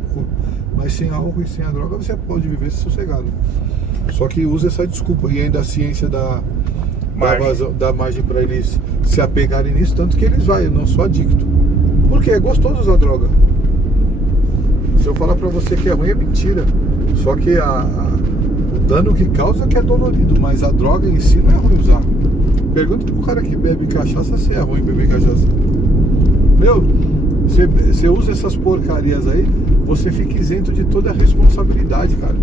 Mas sem álcool e sem a droga você pode viver sossegado. Só que usa essa desculpa. E ainda a ciência dá margem para eles se apegarem nisso. Tanto que eles eu não sou adicto. Porque é gostoso usar droga. Se eu falar pra você que é ruim, é mentira. Só que o dano que causa que é dolorido, mas a droga em si não é ruim usar. Pergunta pro cara que bebe cachaça se é ruim beber cachaça. Meu, você usa essas porcarias aí, você fica isento de toda a responsabilidade, cara.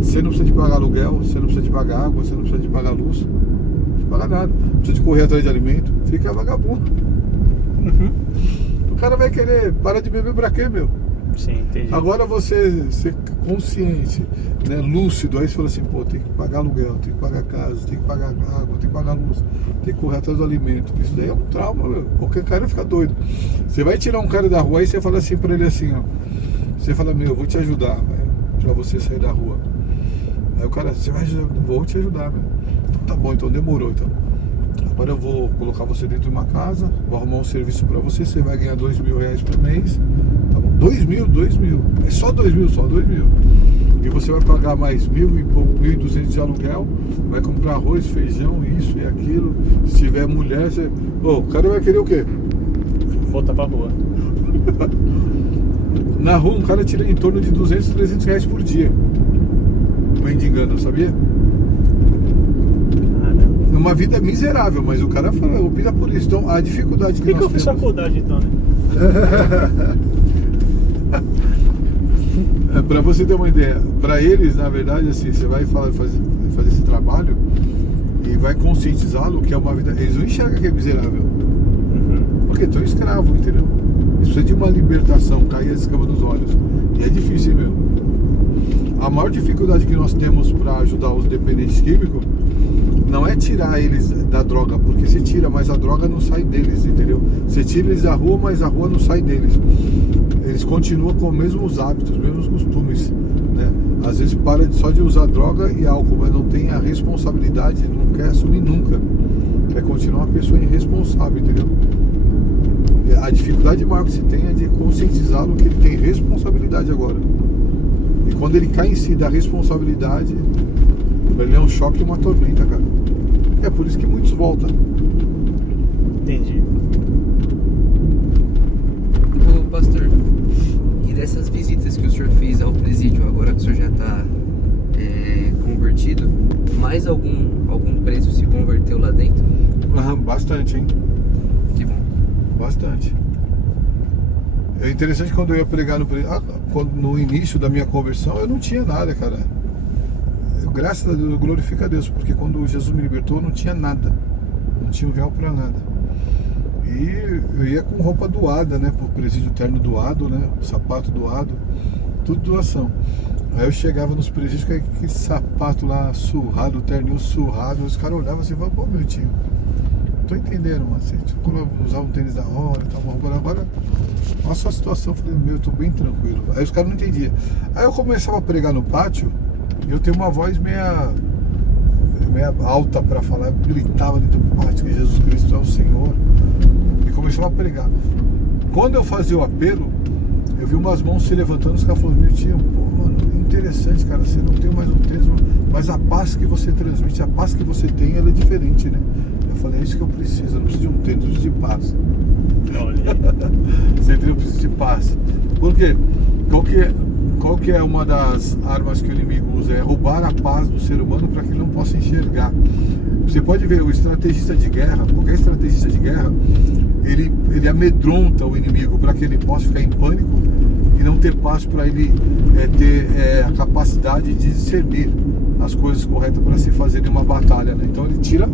Você não precisa de pagar aluguel, você não precisa de pagar água, você não precisa de pagar luz, não precisa pagar nada. Não precisa de correr atrás de alimento, fica vagabundo. O cara vai querer parar de beber pra quê, meu? Sim, entendi. Agora você ser consciente, né, lúcido, aí você fala assim, pô, tem que pagar aluguel, tem que pagar casa, tem que pagar água, tem que pagar luz, tem que correr atrás do alimento. Isso daí é um trauma, meu. Qualquer cara fica doido. Você vai tirar um cara da rua, aí você fala assim pra ele assim, ó. Você fala, meu, eu vou te ajudar, velho, pra você sair da rua. Aí o cara, você vai ajudar? Vou te ajudar, meu. Então, tá bom, então demorou, então. Agora eu vou colocar você dentro de uma casa, vou arrumar um serviço pra você, você vai ganhar R$2.000 por mês, tá bom? 2.000, é só 2.000. E você vai pagar mais 1.200 de aluguel, vai comprar arroz, feijão, isso e aquilo. Se tiver mulher, você... o cara vai querer o quê? Voltar pra rua. Na rua um cara tira em torno de R$200, R$300 por dia, mendigando, sabia? É uma vida miserável, mas o cara opina por isso. Então a dificuldade que nós temos... Por que eu fiz faculdade então, né? Pra você ter uma ideia, pra eles, na verdade, assim, você vai fazer esse trabalho e vai conscientizá-lo que é uma vida... Eles não enxergam que é miserável. Porque estão escravos, entendeu? Isso é de uma libertação, cair as escamas dos olhos. E é difícil mesmo. A maior dificuldade que nós temos para ajudar os dependentes químicos não é tirar eles da droga, porque se tira, mas a droga não sai deles, entendeu? Você tira eles da rua, mas a rua não sai deles. Eles continuam com os mesmos hábitos, os mesmos costumes, né? Às vezes para só de usar droga e álcool, mas não tem a responsabilidade, não quer assumir nunca. Quer continuar uma pessoa irresponsável, entendeu? A dificuldade maior que se tem é de conscientizá-lo que ele tem responsabilidade agora. E quando ele cai em si da responsabilidade, ele é um choque e uma tormenta, cara. É por isso que muitos voltam. Entendi. Ô pastor, e dessas visitas que o senhor fez ao presídio, agora que o senhor já está convertido, mais algum preso se converteu lá dentro? Bastante, hein? Que bom. Bastante. É interessante quando eu ia pregar no início da minha conversão, eu não tinha nada, cara. Graças a Deus, eu glorifico a Deus, porque quando Jesus me libertou, eu não tinha nada. Não tinha um real pra nada. E eu ia com roupa doada, né? Pro presídio terno doado, né? Sapato doado, tudo doação. Aí eu chegava nos presídios com aquele sapato lá surrado, terninho surrado. Os caras olhavam assim e falavam, pô, meu tio, tô entendendo, macete. Quando eu usava um tênis da hora, uma roupa agora. Nossa, a situação, eu falei, meu, eu tô bem tranquilo. Aí os caras não entendiam. Aí eu começava a pregar no pátio. Eu tenho uma voz meia alta para falar, eu gritava dentro do pátio que Jesus Cristo é o Senhor e começava a pregar. Quando eu fazia o apelo, eu vi umas mãos se levantando, os caras falando, meu tio, pô, mano, interessante, cara, você não tem mais um texto, mas a paz que você transmite, a paz que você tem, ela é diferente, né? Eu falei, é isso que eu preciso, eu não preciso de um texto, eu preciso de paz. Olha. Você entendeu? Eu preciso de paz. Por quê? qual que é uma das armas que o inimigo usa? É roubar a paz do ser humano para que ele não possa enxergar. Você pode ver, o estrategista de guerra, qualquer estrategista de guerra, ele amedronta o inimigo para que ele possa ficar em pânico e não ter paz, para ele ter a capacidade de discernir as coisas corretas para se fazer em uma batalha, né? Então ele tira